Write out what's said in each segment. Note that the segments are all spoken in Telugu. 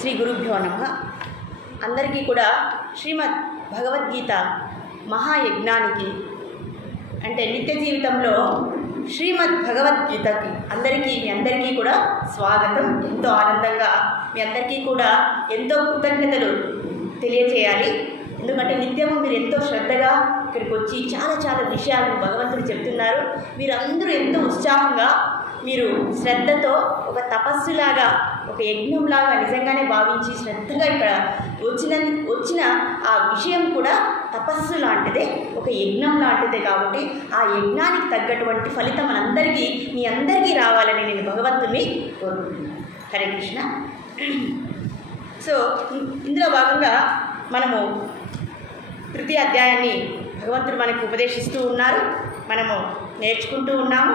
శ్రీ గురుభ్యో నమః. అందరికీ కూడా శ్రీమద్ భగవద్గీత మహాయజ్ఞానికి అంటే నిత్య జీవితంలో శ్రీమద్ భగవద్గీతకి మీ అందరికీ కూడా స్వాగతం. ఎంతో ఆనందంగా మీ అందరికీ కూడా ఎంతో కృతజ్ఞతలు తెలియచేయాలి. ఎందుకంటే నిత్యము మీరు ఎంతో శ్రద్ధగా ఇక్కడికి వచ్చి చాలా విషయాలను భగవంతుడు చెప్తున్నారు. మీరందరూ ఎంతో ఉత్సాహంగా మీరు శ్రద్ధతో ఒక తపస్సులాగా ఒక యజ్ఞంలాగా నిజంగానే భావించి శ్రద్ధగా ఇక్కడ వచ్చిన ఆ విషయం కూడా తపస్సు లాంటిదే, ఒక యజ్ఞం లాంటిదే. కాబట్టి ఆ యజ్ఞానికి తగ్గటువంటి ఫలితం మీ అందరికీ రావాలని నేను భగవంతుని కోరుకుంటున్నాను. హరే కృష్ణ. సో ఇందులో భాగంగా మనము తృతీయ అధ్యాయాన్ని భగవంతుడు మనకు ఉపదేశిస్తూ ఉన్నారు, మనము నేర్చుకుంటూ ఉన్నాము.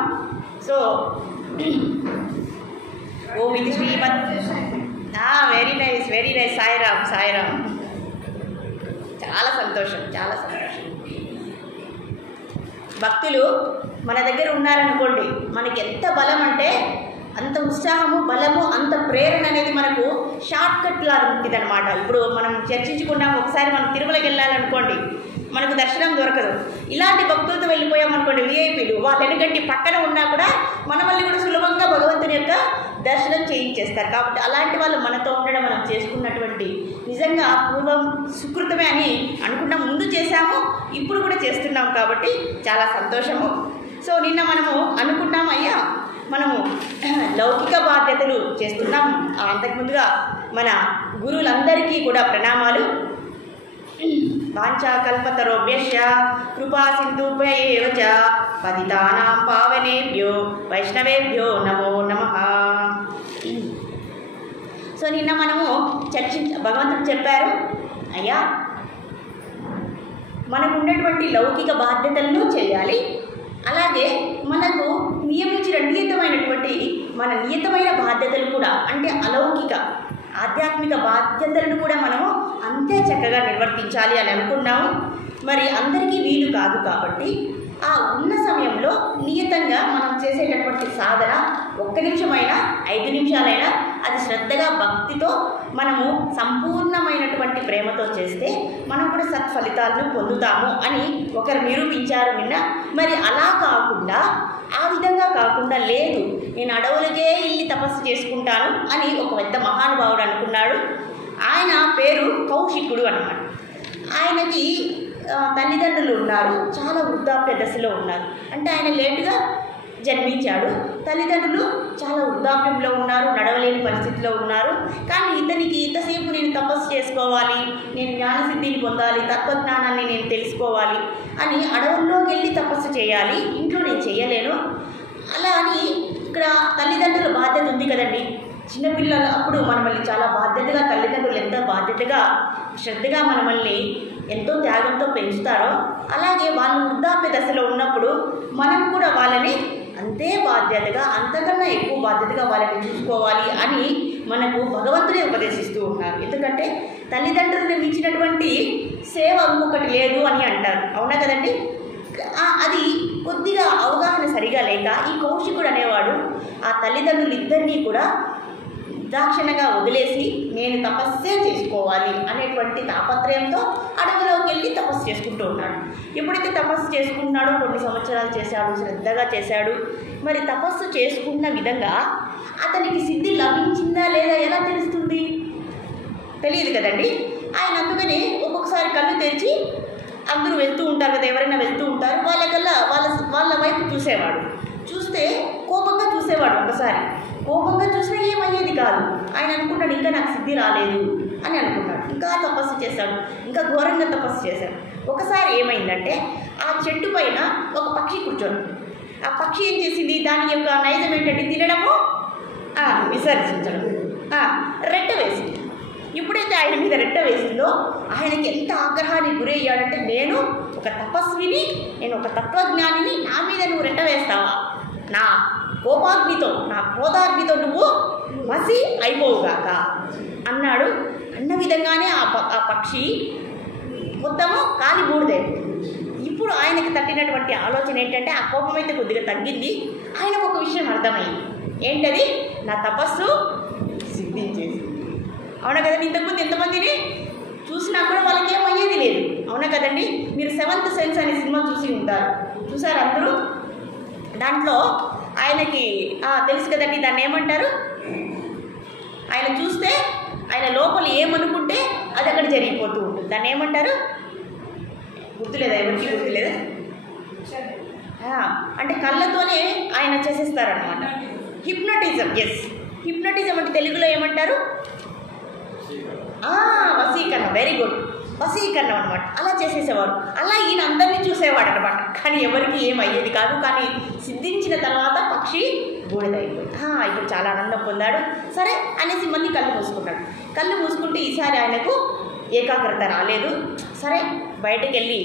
సో ఓం ఇది శ్రీమద్ వెరీ నైస్ సాయిరామ్. చాలా సంతోషం. భక్తులు మన దగ్గర ఉన్నారనుకోండి, మనకి ఎంత బలం అంటే అంత ఉత్సాహము, బలము, అంత ప్రేరణ అనేది మనకు షార్ట్ కట్ లాగా ఉంటుంది అనమాట. ఇప్పుడు మనం చర్చించుకున్నాము, ఒకసారి మనం తిరుమలకి వెళ్ళాలనుకోండి, మనకు దర్శనం దొరకదు. ఇలాంటి భక్తులతో వెళ్ళిపోయామనుకోండి, విఐపీలు, వాళ్ళ ఎందుకంటే పక్కన ఉన్నా కూడా మనల్ని కూడా సులభంగా భగవంతుని యొక్క దర్శనం చేయించేస్తారు. కాబట్టి అలాంటి వాళ్ళు మనతో ఉండడం మనం చేసుకున్నటువంటి నిజంగా పూర్వం సుకృతమే అని అనుకున్నాం. ముందు చేశాము, ఇప్పుడు కూడా చేస్తున్నాం. కాబట్టి చాలా సంతోషము. సో నిన్న మనము అనుకున్నాం, అయ్యా మనము లౌకిక బాధ్యతలు చేస్తున్నాం. అంతకుముందుగా మన గురువులందరికీ కూడా ప్రణామాలు. వాంఛాకల్పతరుభ్యశ్చ కృపా సింధుభ్యైవ చ పతితానాం పావనేభ్యో వైష్ణవేభ్యో నమో నమః. సో నిన్న మనము భగవంతుడు చెప్పారు, అయ్యా మనకు ఉన్నటువంటి లౌకిక బాధ్యతలను చేయాలి, అలాగే మనకు నియతమైనటువంటి మన నియతమైన బాధ్యతలు కూడా అంటే అలౌకిక ఆధ్యాత్మిక బాధ్యతలను కూడా మనము అంతే చక్కగా నిర్వర్తించాలి అని అనుకున్నాము. మరి అందరికీ వీలు కాదు కాబట్టి ఆ ఉన్న సమయంలో నియతంగా మనం చేసేటటువంటి సాధన 1 నిమిషమైనా 5 నిమిషాలైనా అది శ్రద్ధగా భక్తితో మనము సంపూర్ణమైనటువంటి ప్రేమతో చేస్తే మనం కూడా సత్ఫలితాలను పొందుతాము అని ఒకరు నిరూపించారు నిన్న. మరి అలా కాకుండా, ఆ విధంగా కాకుండా, లేదు నేను అడవులకే వెళ్ళి తపస్సు చేసుకుంటాను అని ఒక పెద్ద మహానుభావుడు అనుకున్నాడు. ఆయన పేరు కౌశికుడు అన్నమాట. ఆయనకి తల్లిదండ్రులు ఉన్నారు, చాలా వృద్ధాప్య దశలో ఉన్నారు. అంటే ఆయన లేటుగా జన్మించాడు, తల్లిదండ్రులు చాలా వృద్ధాప్యంలో ఉన్నారు, నడవలేని పరిస్థితిలో ఉన్నారు. కానీ ఇతనికి ఇంతసేపు నేను తపస్సు చేసుకోవాలి, నేను జ్ఞానసిద్ధిని పొందాలి, తత్వజ్ఞానాన్ని నేను తెలుసుకోవాలి అని అడవుల్లోకి వెళ్ళి తపస్సు చేయాలి, ఇంట్లో నేను చేయలేను. అలా అని ఇక్కడ తల్లిదండ్రుల బాధ్యత ఉంది కదండి. చిన్నపిల్లలు అప్పుడు మనల్ని చాలా బాధ్యతగా, తల్లిదండ్రులు ఎంత బాధ్యతగా శ్రద్ధగా మనల్ని ఎంతో త్యాగంతో పెంచుతారో, అలాగే వాళ్ళు వృద్ధాప్య దశలో ఉన్నప్పుడు మనం కూడా వాళ్ళని అంతే బాధ్యతగా, అంతకన్నా ఎక్కువ బాధ్యతగా వాళ్ళని చూసుకోవాలి అని మనకు భగవంతుడే ఉపదేశిస్తూ ఉన్నారు. ఎందుకంటే తల్లిదండ్రులను మించినటువంటి సేవ ఇంకొకటి లేదు అని అంటారు, అవునా కదండి. అది కొద్దిగా అవగాహన సరిగా లేక ఈ కౌశికుడు అనేవాడు ఆ తల్లిదండ్రులు ఇద్దరినీ కూడా దాక్షిణంగా వదిలేసి నేను తపస్సే చేసుకోవాలి అనేటువంటి తాపత్రయంతో అడవిలోకి వెళ్ళి తపస్సు చేసుకుంటూ ఉన్నాడు. ఎప్పుడైతే తపస్సు చేసుకుంటున్నాడో కొన్ని సంవత్సరాలు చేశాడు, శ్రద్ధగా చేశాడు. మరి తపస్సు చేసుకున్న విధంగా అతనికి సిద్ధి లభించిందా లేదా ఎలా తెలుస్తుంది? తెలియదు కదండి. ఆయన అందుకని ఒక్కొక్కసారి కళ్ళు తెరిచి అందరూ వెళ్తూ ఉంటారు కదా, ఎవరైనా వెళ్తూ ఉంటారు, వాళ్ళ వైపు చూసేవాడు. చూస్తే కోపంగా చూసేవాడు. ఒకసారి కోపంగా చూసినా ఏమయ్యేది కాదు. ఆయన అనుకుంటాడు, ఇంకా నాకు సిద్ధి రాలేదు అని అనుకున్నాడు. ఇంకా తపస్సు చేశాడు, ఇంకా ఘోరంగా తపస్సు చేశాడు. ఒకసారి ఏమైందంటే ఆ చెట్టు పైన ఒక పక్షి కూర్చోండి. ఆ పక్షి ఏం చేసింది, దాని యొక్క నైజం ఏంటంటే తినడము, విసర్జించడం, రెట్ట వేసింది. ఎప్పుడైతే ఆయన మీద రెట్ట వేసిందో ఆయనకి ఎంత ఆగ్రహానికి గురయ్యాడంటే, నేను ఒక తపస్విని, నేను ఒక తత్వజ్ఞానిని, నా మీద నువ్వు రెట్ట వేస్తావా? నా కోపాగ్నితో, నా క్రోధాగ్నితో నువ్వు మసి అయిపోవుగాక అన్నాడు. అన్న విధంగానే ఆ పక్షి మొత్తము కాలి బూడిదైపోయింది. ఇప్పుడు ఆయనకి తట్టినటువంటి ఆలోచన ఏంటంటే, ఆ కోపం అయితే కొద్దిగా తగ్గింది. ఆయనకు ఒక 1 విషయం అర్థమైంది. ఏంటది? నా తపస్సు సిద్ధించేసింది. అవునా కదండి? ఇంతకుముందు ఎంతమందిని చూసినా కూడా వాళ్ళకి ఏం అయ్యేది లేదు. అవునా కదండి? మీరు 7th సెన్స్ అనే సినిమా చూసి ఉంటారు, చూసారు అందరూ? దాంట్లో ఆయనకి తెలుసు కదండి, దాన్ని ఏమంటారు? ఆయన చూస్తే ఆయన లోపల ఏమనుకుంటే అది అక్కడ జరిగిపోతూ ఉంటుంది. దాన్ని ఏమంటారు? గుర్తులేదా? ఎవరికి గుర్తులేదా? అంటే కళ్ళతోనే ఆయన చేసేస్తారనమాట. హిప్నటిజం. ఎస్, హిప్నటిజం అంటే తెలుగులో ఏమంటారు? వశీకరణ. వెరీ గుడ్, వశీకరణం అనమాట. అలా చేసేసేవారు. అలా ఈయన అందరినీ చూసేవాడు అనమాట. కానీ ఎవరికి ఏం అయ్యేది కాదు. కానీ సిద్ధించిన తర్వాత పక్షి బూడిదైపోయింది. ఇప్పుడు చాలా ఆనందం పొందాడు. సరే అనేసి మళ్ళీ కళ్ళు మూసుకున్నాడు. కళ్ళు మూసుకుంటే ఈసారి ఆయనకు ఏకాగ్రత రాలేదు. సరే బయటకు వెళ్ళి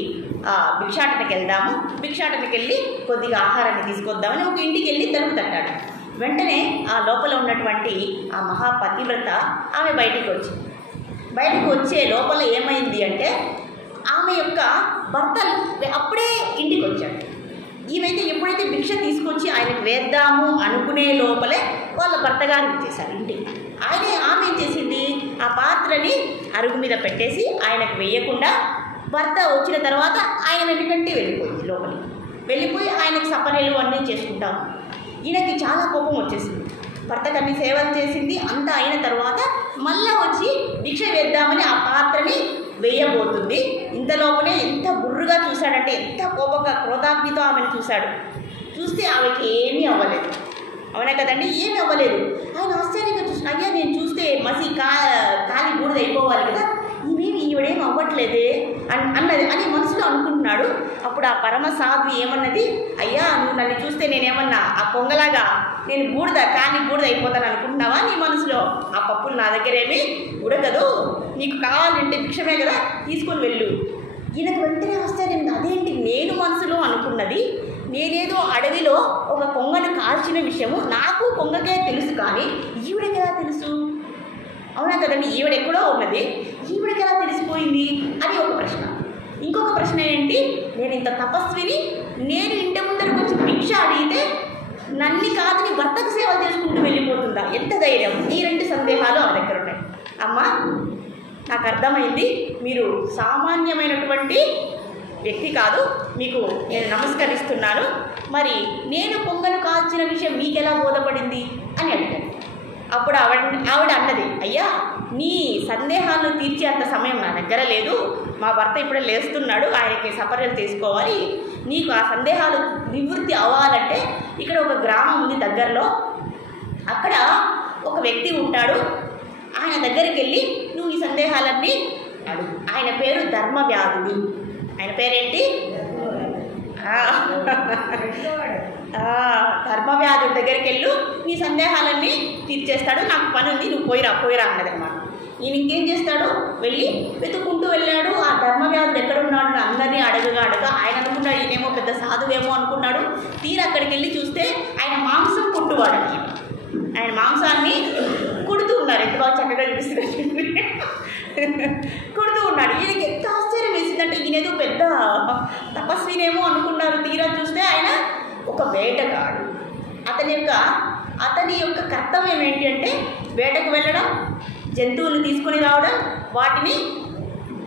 భిక్షాటనకి వెళ్దాము, భిక్షాటనకి వెళ్ళి కొద్దిగా ఆహారాన్ని తీసుకొద్దామని ఒక ఇంటికి వెళ్ళి తలుపు తట్టాడు. వెంటనే ఆ లోపల ఉన్నటువంటి ఆ మహాపతివ్రత ఆమె బయటకు వచ్చే లోపల ఏమైంది అంటే ఆమె యొక్క భర్త అప్పుడే ఇంటికి వచ్చాడు. ఈమెతే ఎప్పుడైతే భిక్ష తీసుకొచ్చి ఆయనకు వేద్దాము అనుకునే లోపలే వాళ్ళ భర్త గారు ఇచ్చేశారు ఇంటికి. ఆమె ఏం చేసింది, ఆ పాత్రని అరుగు మీద పెట్టేసి ఆయనకు వేయకుండా భర్త వచ్చిన తర్వాత ఆయన ఎందుకంటే వెళ్ళిపోయింది లోపలికి. వెళ్ళిపోయి ఆయనకు సపరేలు అన్నీ చేసుకుంటాము. ఈయనకి చాలా కోపం వచ్చేసింది. భర్తకు అన్ని సేవలు చేసింది, అంతా అయిన తర్వాత మళ్ళా వచ్చి భిక్ష వేద్దామని ఆ పాత్రని వేయబోతుంది. ఇంతలోపలే ఎంత బుర్రుగా చూశాడంటే, ఎంత కోపంగా క్రోధాగ్నితో ఆమెను చూశాడు. చూస్తే ఆమెకి ఏమీ అవ్వలేదు. అవునా కదండి? ఏమీ అవ్వలేదు. ఆయన ఆశ్చర్యంగా చూసిన, అయ్యా నేను చూస్తే మసి కాలి బూడిద అయిపోవాలి కదా, ఈవిడేం అవ్వట్లేదే అన్నది అని మనసులో అనుకుంటున్నాడు. అప్పుడు ఆ పరమ సాధు ఏమన్నది, అయ్యా నువ్వు నన్ను చూస్తే నేనేమన్నా ఆ కొంగలాగా నేను కాలి బూడిద అయిపోతాను అనుకుంటున్నావా నీ మనసులో? ఆ పప్పులు నా దగ్గరేమీ ఉడకదు, నీకు కావాలంటే భిక్షమే కదా, తీసుకొని వెళ్ళు. ఈయనకు వెంటనే ఆశ్చర్యం, అదేంటి నేను మనసులో అనుకున్నది, నేనేదో అడవిలో ఒక కొంగను కాల్చిన విషయము నాకు కొంగకే తెలుసు, కానీ ఈవిడకి ఎలా తెలుసు? అవునా కదండి? ఈవిడెక్కడో ఉన్నది, ఈవిడకి ఎలా తెలిసిపోయింది అని ఒక ప్రశ్న. ఇంకొక ప్రశ్న ఏంటి, నేను ఇంత తపస్విని, నేను ఇంటి ముందరకు వచ్చి భిక్ష అడిగితే నన్ను కాదని భర్తకు సేవలు చేసుకుంటూ వెళ్ళిపోతుందా? ఎంత ధైర్యం? ఈ 2 సందేహాలు ఆ దగ్గర ఉన్నాయి. అమ్మ నాకు అర్థమైంది, మీరు సామాన్యమైనటువంటి వ్యక్తి కాదు, మీకు నేను నమస్కరిస్తున్నాను. మరి నేను పొంగను కాల్చిన విషయం మీకెలా బోధపడింది అని అడిగాను. అప్పుడు ఆవిడ అన్నది, అయ్యా నీ సందేహాలను తీర్చే అంత సమయం నా దగ్గర లేదు, మా భర్త ఇప్పుడే లేస్తున్నాడు, ఆయనకి సపర్యలు తీసుకోవాలి, నీకు ఆ సందేహాలు నివృత్తి అవ్వాలంటే ఇక్కడ ఒక గ్రామం ఉంది దగ్గరలో, అక్కడ ఒక వ్యక్తి ఉంటాడు, ఆయన దగ్గరికి వెళ్ళి నువ్వు ఈ సందేహాలన్నీ అడుగు. ఆయన పేరు ధర్మవ్యాధుడు. ఆయన పేరేంటి? ధర్మవ్యాధుడి దగ్గరికి వెళ్ళు, నీ సందేహాలన్నీ తీర్చేస్తాడు, నాకు పని ఉంది, నువ్వు పోయిరా అన్నది అనమాట. ఈయన ఇంకేం చేస్తాడు, వెళ్ళి వెతుక్కుంటూ వెళ్ళాడు. ఆ ధర్మవ్యాధుడు ఎక్కడున్నాడు అందరినీ అడగగా ఆయన అనుకున్నాడు ఈయనేమో పెద్ద సాధువేమో అనుకున్నాడు. తీరా అక్కడికి వెళ్ళి చూస్తే ఆయన మాంసం కుట్టువాడు అనమాట. ఆయన మాంసాన్ని కుడుతూ ఉన్నారు. ఎంత బాగా చక్కగా చూపిస్తుంది, కుడుతూ ఉన్నాడు. ఈయనకి ఎంత ఆశ్చర్యం వేసిందంటే, ఈయనేదో పెద్ద తపస్వినేమో అనుకున్నారు. తీరా చూస్తే ఆయన ఒక వేటగాడు. అతని యొక్క కర్తవ్యం ఏంటి అంటే వేటకు వెళ్ళడం, జంతువులు తీసుకొని రావడం, వాటిని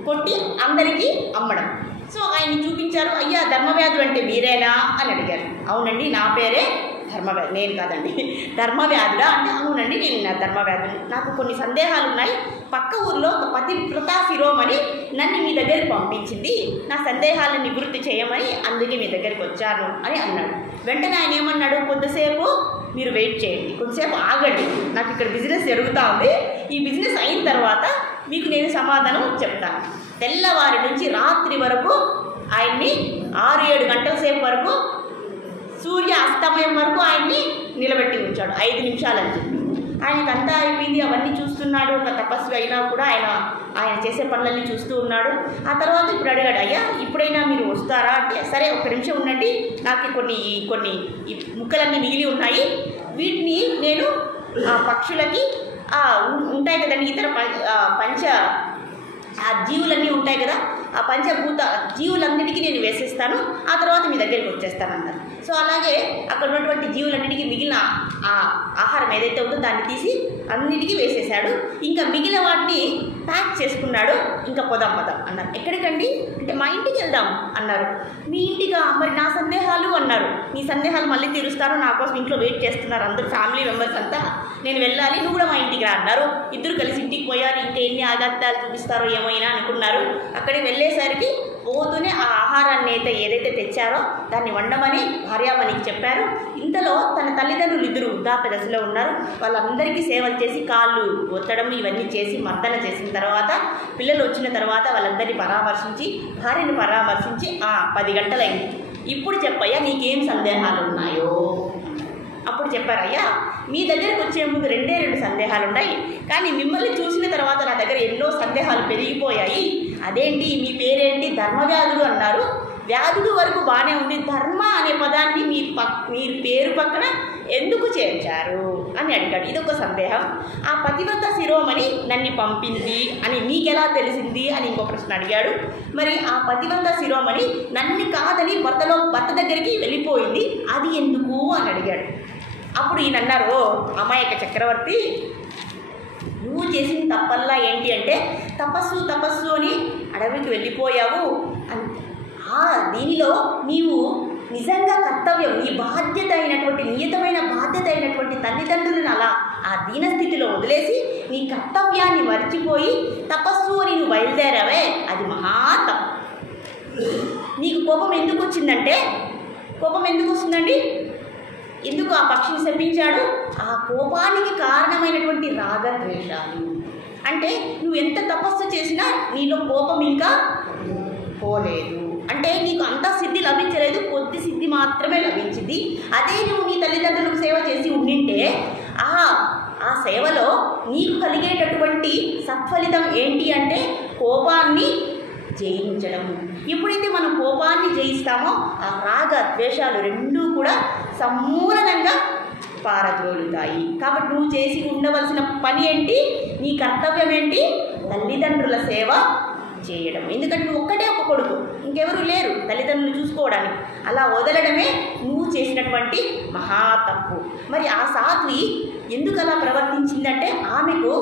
కొట్టి అందరికీ అమ్మడం. సో ఆయన్ని చూపించారు. అయ్యా ధర్మవ్యాధుడు అంటే మీరేనా అని అడిగారు. అవునండి నా పేరే ధర్మవ్యాధి. నేను కాదండి, ధర్మవ్యాధుడా అంటే అవునండి నేను ధర్మవ్యాధుని, నాకు కొన్ని సందేహాలు ఉన్నాయి, పక్క ఊర్లో ఒక పతివ్రతా శిరోమణి నన్ను మీ దగ్గరికి పంపించింది, నా సందేహాలను నివృత్తి చేయమని, అందుకే మీ దగ్గరికి వచ్చాను అని అన్నాడు. వెంటనే ఆయన ఏమన్నాడు, కొంతసేపు మీరు వెయిట్ చేయండి, కొంతసేపు ఆగండి, నాకు ఇక్కడ బిజినెస్ జరుగుతూ ఉంది, ఈ బిజినెస్ అయిన తర్వాత మీకు నేను సమాధానం చెప్తాను. తెల్లవారి నుంచి రాత్రి వరకు ఆయన్ని 6-7 గంటల సేపు వరకు సూర్య అస్తమయం వరకు ఆయన్ని నిలబెట్టి ఉంచాడు. 5 నిమిషాలు అని చెప్పి ఆయనకంతా అయిపోయింది. అవన్నీ చూస్తున్నాడు. ఒక తపస్వి అయినా కూడా ఆయన చేసే పనులన్నీ చూస్తూ ఉన్నాడు. ఆ తర్వాత ఇప్పుడు అడిగాడు, అయ్యా ఇప్పుడైనా మీరు వస్తారా అంటే, సరే 1 నిమిషం ఉండండి, నాకు కొన్ని ముక్కలన్నీ మిగిలి ఉన్నాయి, వీటిని నేను పక్షులకి ఉంటాయి కదండి ఇతర పంచ జీవులన్నీ ఉంటాయి కదా, ఆ పంచభూత జీవులన్నిటికీ నేను వేసేస్తాను, ఆ తర్వాత మీ దగ్గరికి వచ్చేస్తాను అన్నారు. సో అలాగే అక్కడ ఉన్నటువంటి జీవులన్నిటికీ మిగిలిన ఆ ఆహారం ఏదైతే ఉందో దాన్ని తీసి అన్నిటికీ వేసేసాడు. ఇంకా మిగిలిన వాటిని ప్యాక్ చేసుకున్నాడు. ఇంకా పొదాం అన్నారు. ఎక్కడికండి అంటే మా ఇంటికి వెళ్దాం అన్నారు. మీ ఇంటిగా? మరి నా సందేహాలు అన్నారు. నీ సందేహాలు మళ్ళీ తీరుస్తాను, నా కోసం ఇంట్లో వెయిట్ చేస్తున్నారు అందరూ ఫ్యామిలీ మెంబర్స్ అంతా, నేను వెళ్ళాలి, నువ్వు కూడా మా ఇంటికి రా అన్నారు. ఇద్దరు కలిసి ఇంటికి పోయారు. ఇంకా ఎన్ని ఆఘాతాలు చూపిస్తారో ఏమైనా అనుకున్నారు. అక్కడికి వెళ్ళేసరికి పోతూనే ఆ ఆహారాన్ని అయితే ఏదైతే తెచ్చారో దాన్ని వండమని భార్యామణికి చెప్పారు. ఇంతలో తన తల్లిదండ్రులు ఇద్దరు వృద్ధాప్య దశలో ఉన్నారు. వాళ్ళందరికీ సేవలు చేసి కాళ్ళు ఒత్తడం ఇవన్నీ చేసి మర్దన చేసిన తర్వాత పిల్లలు వచ్చిన తర్వాత వాళ్ళందరినీ పరామర్శించి భార్యను పరామర్శించి 10 గంటలైంది. ఇప్పుడు చెప్పయ్యా నీకేం సందేహాలు ఉన్నాయో. అప్పుడు చెప్పారయ్యా, మీ దగ్గరకు వచ్చే ముందు 2 సందేహాలు ఉన్నాయి, కానీ మిమ్మల్ని చూసిన తర్వాత నా దగ్గర ఎన్నో సందేహాలు పెరిగిపోయాయి. అదేంటి, మీ పేరేంటి? ధర్మవ్యాధుడు అన్నారు. వ్యాధుడు వరకు బాగానే ఉంది, ధర్మ అనే పదాన్ని మీరు పేరు పక్కన ఎందుకు చేర్చారు అని అడిగాడు. ఇదొక సందేహం. ఆ పతివ్రత శిరోమణి నన్ను పంపింది అని మీకెలా తెలిసింది అని ఇంకో ప్రశ్న అడిగాడు. మరి ఆ పతివ్రత శిరోమణి నన్ను కాదని భర్త దగ్గరికి వెళ్ళిపోయింది, అది ఎందుకు అని అడిగాడు. అప్పుడు ఈయన అన్నారు, ఓ అమాయక చక్రవర్తి, నువ్వు చేసిన తప్పల్లా ఏంటి అంటే తపస్సు అని అడవికి వెళ్ళిపోయావు. దీనిలో నీవు నిజంగా కర్తవ్యం, నీ బాధ్యత అయినటువంటి నియతమైన బాధ్యత అయినటువంటి తల్లిదండ్రులను అలా ఆ దీనస్థితిలో వదిలేసి నీ కర్తవ్యాన్ని మర్చిపోయి తపస్సు అని నువ్వు బయలుదేరావే, అది మహా తప్పు. నీకు కోపం ఎందుకు వచ్చిందంటే, కోపం ఎందుకు వస్తుందండి? ఎందుకు ఆ పక్షిని శపించాడు? ఆ కోపానికి కారణమైనటువంటి రాగద్వేషాలు. అంటే నువ్వు ఎంత తపస్సు చేసినా నీలో కోపం ఇంకా పోలేదు, అంటే నీకు అంత సిద్ధి లభించలేదు, కొద్ది సిద్ధి మాత్రమే లభించింది. అదే నువ్వు నీ తల్లిదండ్రులకు సేవ చేసి ఉండింటే ఆ సేవలో నీకు కలిగేటటువంటి సత్ఫలితం ఏంటి అంటే కోపాన్ని జయించడం. ఎప్పుడైతే మనం కోపాన్ని జయిస్తామో ఆ రాగ ద్వేషాలు రెండూ కూడా సమూలంగా పారద్రోలుతాయి. కాబట్టి నువ్వు చేసి ఉండవలసిన పని ఏంటి? నీ కర్తవ్యం ఏంటి? తల్లిదండ్రుల సేవ చేయడం. ఎందుకంటే నువ్వు ఒక్కటే ఒక కొడుకు, ఇంకెవరు లేరు తల్లిదండ్రులు చూసుకోవడానికి. అలా వదలడమే నువ్వు చేసినటువంటి మహా తప్పు. మరి ఆ సాధ్వి ఎందుకు అలా ప్రవర్తించిందంటే ఆమెకు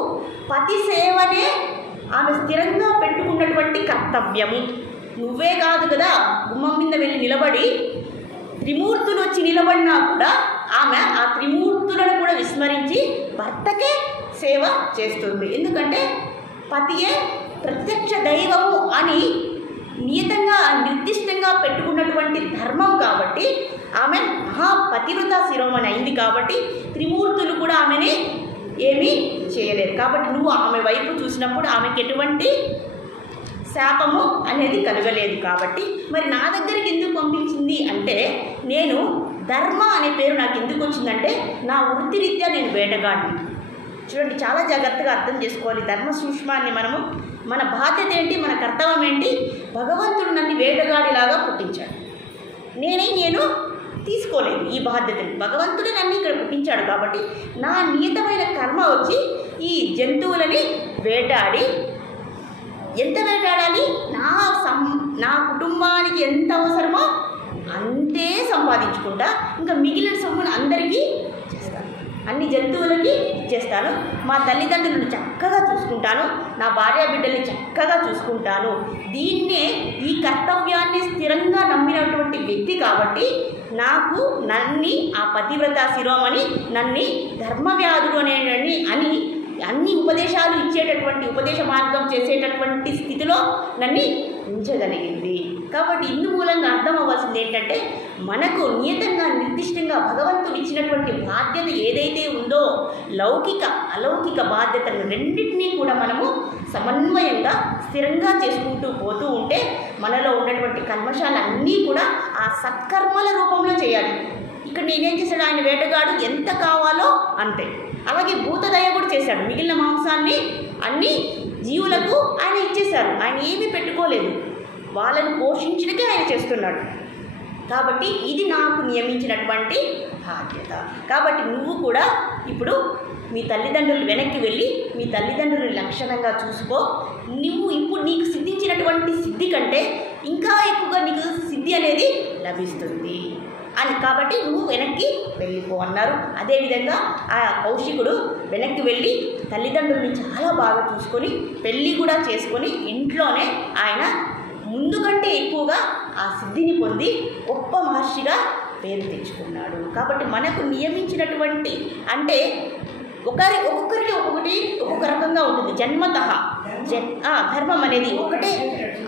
పతి సేవనే ఆమె స్థిరంగా పెట్టుకున్నటువంటి కర్తవ్యము. నువ్వే కాదు కదా, గుమ్మం మీద వెళ్ళి నిలబడి త్రిమూర్తులు వచ్చి నిలబడినా కూడా ఆమె ఆ త్రిమూర్తులను కూడా విస్మరించి భర్తకే సేవ చేస్తుంది. ఎందుకంటే పతియే ప్రత్యక్ష దైవము అని నియతంగా నిర్దిష్టంగా పెట్టుకున్నటువంటి ధర్మం కాబట్టి ఆమె మహాపతివ్రత శిరోమణి అయింది. కాబట్టి త్రిమూర్తులు కూడా ఆమెని ఏమీ చేయలేరు. కాబట్టి నువ్వు ఆమె వైపు చూసినప్పుడు ఆమెకి ఎటువంటి శాపము అనేది కలగలేదు. కాబట్టి మరి నా దగ్గరికి ఎందుకు పంపించింది అంటే, నేను ధర్మ అనే పేరు నాకు ఎందుకు వచ్చిందంటే నా వృత్తిరీత్యా నేను వేటగాడిని. చూడండి, చాలా జాగ్రత్తగా అర్థం చేసుకోవాలి ధర్మ సూక్ష్మాన్ని. మనము మన బాధ్యత ఏంటి, మన కర్తవ్యం ఏంటి? భగవంతుడు నన్ను వేటగాడిలాగా పుట్టించాడు. నేను తీసుకోలేదు ఈ బాధ్యతని. భగవంతుడు నన్ను ఇక్కడ పుట్టించాడు కాబట్టి నా నియతమైన కర్మ వచ్చి ఈ జంతువులని వేటాడి, ఎంత వేటాడాలి? నా కుటుంబానికి ఎంత అవసరమో అంతే సంపాదించుకుంటా, ఇంకా మిగిలిన సొమ్మును అందరికీ చేస్తాను, అన్ని జంతువులకి ఇచ్చేస్తాను, మా తల్లిదండ్రులను చక్కగా చూసుకుంటాను, నా భార్య బిడ్డల్ని చక్కగా చూసుకుంటాను. దీన్నే ఈ కర్తవ్యాన్ని స్థిరంగా నమ్మినటువంటి వ్యక్తి కాబట్టి నాకు నన్ని ఆ పతివ్రత శిరోమణి నన్ను ధర్మవ్యాధుడు అని అన్ని ఉపదేశాలు ఇచ్చేటటువంటి ఉపదేశ మార్గం చేసేటటువంటి స్థితిలో నన్ను ఉంచగలిగింది. కాబట్టి ఇందు మూలంగా అర్థం అవ్వాల్సింది ఏంటంటే, మనకు నియతంగా నిర్దిష్టంగా భగవంతుడు ఇచ్చినటువంటి బాధ్యత ఏదైతే ఉందో లౌకిక అలౌకిక బాధ్యతలు రెండింటినీ కూడా మనము సమన్వయంగా స్థిరంగా చేసుకుంటూ పోతూ ఉంటే మనలో ఉన్నటువంటి కల్మషాలన్నీ కూడా ఆ సత్కర్మల రూపంలో చేయాలి. ఇక్కడ నేనేం చేశాడు, ఆయన వేటగాడు ఎంత కావాలో అంతే. అలాగే భూతదయ కూడా చేశాడు. మిగిలిన మాంసాన్ని అన్ని జీవులకు ఆయన ఇచ్చేశారు. ఆయన ఏమీ పెట్టుకోలేదు, వాళ్ళని పోషించడానికే ఆయన చేస్తున్నాడు. కాబట్టి ఇది నాకు నియమించినటువంటి బాధ్యత. కాబట్టి నువ్వు కూడా ఇప్పుడు మీ తల్లిదండ్రులు వెనక్కి వెళ్ళి మీ తల్లిదండ్రులను లక్షణంగా చూసుకో. నువ్వు ఇప్పుడు నీకు సిద్ధించినటువంటి సిద్ధి కంటే ఇంకా ఎక్కువగా నీకు సిద్ధి అనేది లభిస్తుంది. అని కాబట్టి నువ్వు వెనక్కి వెళ్ళిపో అన్నారు. అదేవిధంగా ఆ కౌశికుడు వెనక్కి వెళ్ళి తల్లిదండ్రుల్ని చాలా బాగా చూసుకొని పెళ్ళి కూడా చేసుకొని ఇంట్లోనే ఆయన ముందు కంటే ఎక్కువగా ఆ సిద్ధిని పొంది గొప్ప మహర్షిగా పేరు తెచ్చుకున్నాడు. కాబట్టి మనకు నియమించినటువంటి అంటే ఒక్కొక్కరికి ఒక్కొక్క రకంగా ఉంటుంది. జన్మతః ధర్మం అనేది ఒకటే,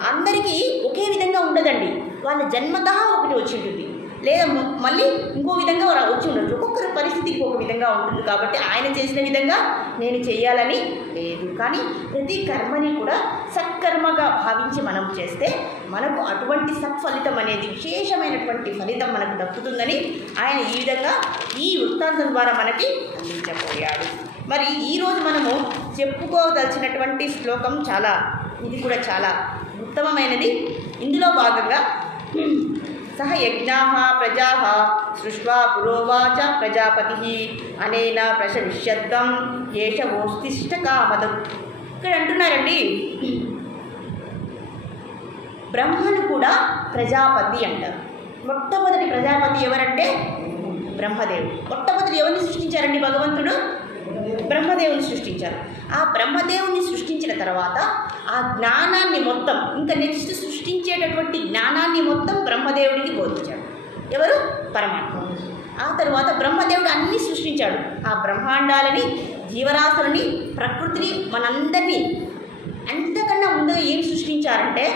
అందరికీ ఒకే విధంగా ఉండదండి. వాళ్ళ జన్మతః ఒకటి వచ్చి ఉంటుంది, లేదా మళ్ళీ ఇంకో విధంగా వచ్చి ఉండొచ్చు. ఒక్కొక్కరి పరిస్థితికి ఒక విధంగా ఉంటుంది. కాబట్టి ఆయన చేసిన విధంగా నేను చేయాలని లేదు. కానీ ప్రతి కర్మని కూడా సత్కర్మగా భావించి మనం చేస్తే మనకు అటువంటి సత్ఫలితం అనేది విశేషమైనటువంటి ఫలితం మనకు దక్కుతుందని ఆయన ఈ విధంగా ఈ వృత్తాంతం ద్వారా మనకి అందించబోయాడు. మరి ఈరోజు మనము చెప్పుకోదలిచినటువంటి శ్లోకం ఇది కూడా చాలా ఉత్తమమైనది. ఇందులో భాగంగా సహ యజ్ఞాః ప్రజాః సృష్ట్వా పురోవాచ ప్రజాపతి అనేన ప్రశవిష్యద్దం ఏష ఓస్తిష్ట కామదం. ఇక్కడ అంటున్నారండి, బ్రహ్మను కూడా ప్రజాపతి అంటారు. మొట్టమొదటి ప్రజాపతి ఎవరంటే బ్రహ్మదేవుడు. మొట్టమొదటి ఎవరిని సృష్టించారండి? భగవంతుడు బ్రహ్మదేవుని సృష్టించారు. ఆ బ్రహ్మదేవుని సృష్టించిన తర్వాత ఆ జ్ఞానాన్ని మొత్తం, ఇంకా నెక్స్ట్ సృష్టించేటటువంటి జ్ఞానాన్ని మొత్తం బ్రహ్మదేవుడికి బోధించాడు. ఎవరు? పరమాత్మ. ఆ తర్వాత బ్రహ్మదేవుడు అన్నీ సృష్టించాడు. ఆ బ్రహ్మాండాలని, జీవరాశులని, ప్రకృతిని, మనందరినీ. అంతకన్నా ముందుగా ఏం సృష్టించారంటే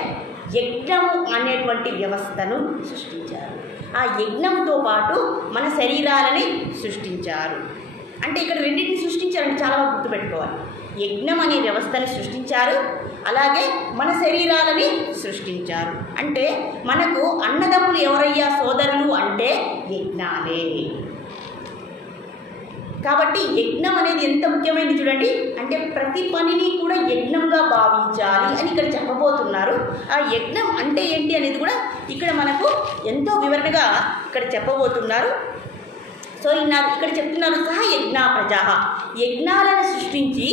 యజ్ఞము అనేటువంటి వ్యవస్థను సృష్టించారు. ఆ యజ్ఞంతో పాటు మన శరీరాలని సృష్టించారు. అంటే ఇక్కడ రెండింటిని సృష్టించారండి, చాలా గుర్తుపెట్టుకోవాలి. యజ్ఞం అనే వ్యవస్థని సృష్టించారు, అలాగే మన శరీరాలని సృష్టించారు. అంటే మనకు అన్నదమ్ములు ఎవరయ్యా సోదరులు అంటే యజ్ఞాలే. కాబట్టి యజ్ఞం అనేది ఎంత ముఖ్యమైనది చూడండి. అంటే ప్రతి పనిని కూడా యజ్ఞంగా భావించాలి అని ఇక్కడ చెప్పబోతున్నారు. ఆ యజ్ఞం అంటే ఏంటి అనేది కూడా ఇక్కడ మనకు ఎంతో వివరణగా ఇక్కడ చెప్పబోతున్నారు. సో ఇక్కడ చెప్తున్నారు, సహ యజ్ఞ ప్రజాః, యజ్ఞాలను సృష్టించి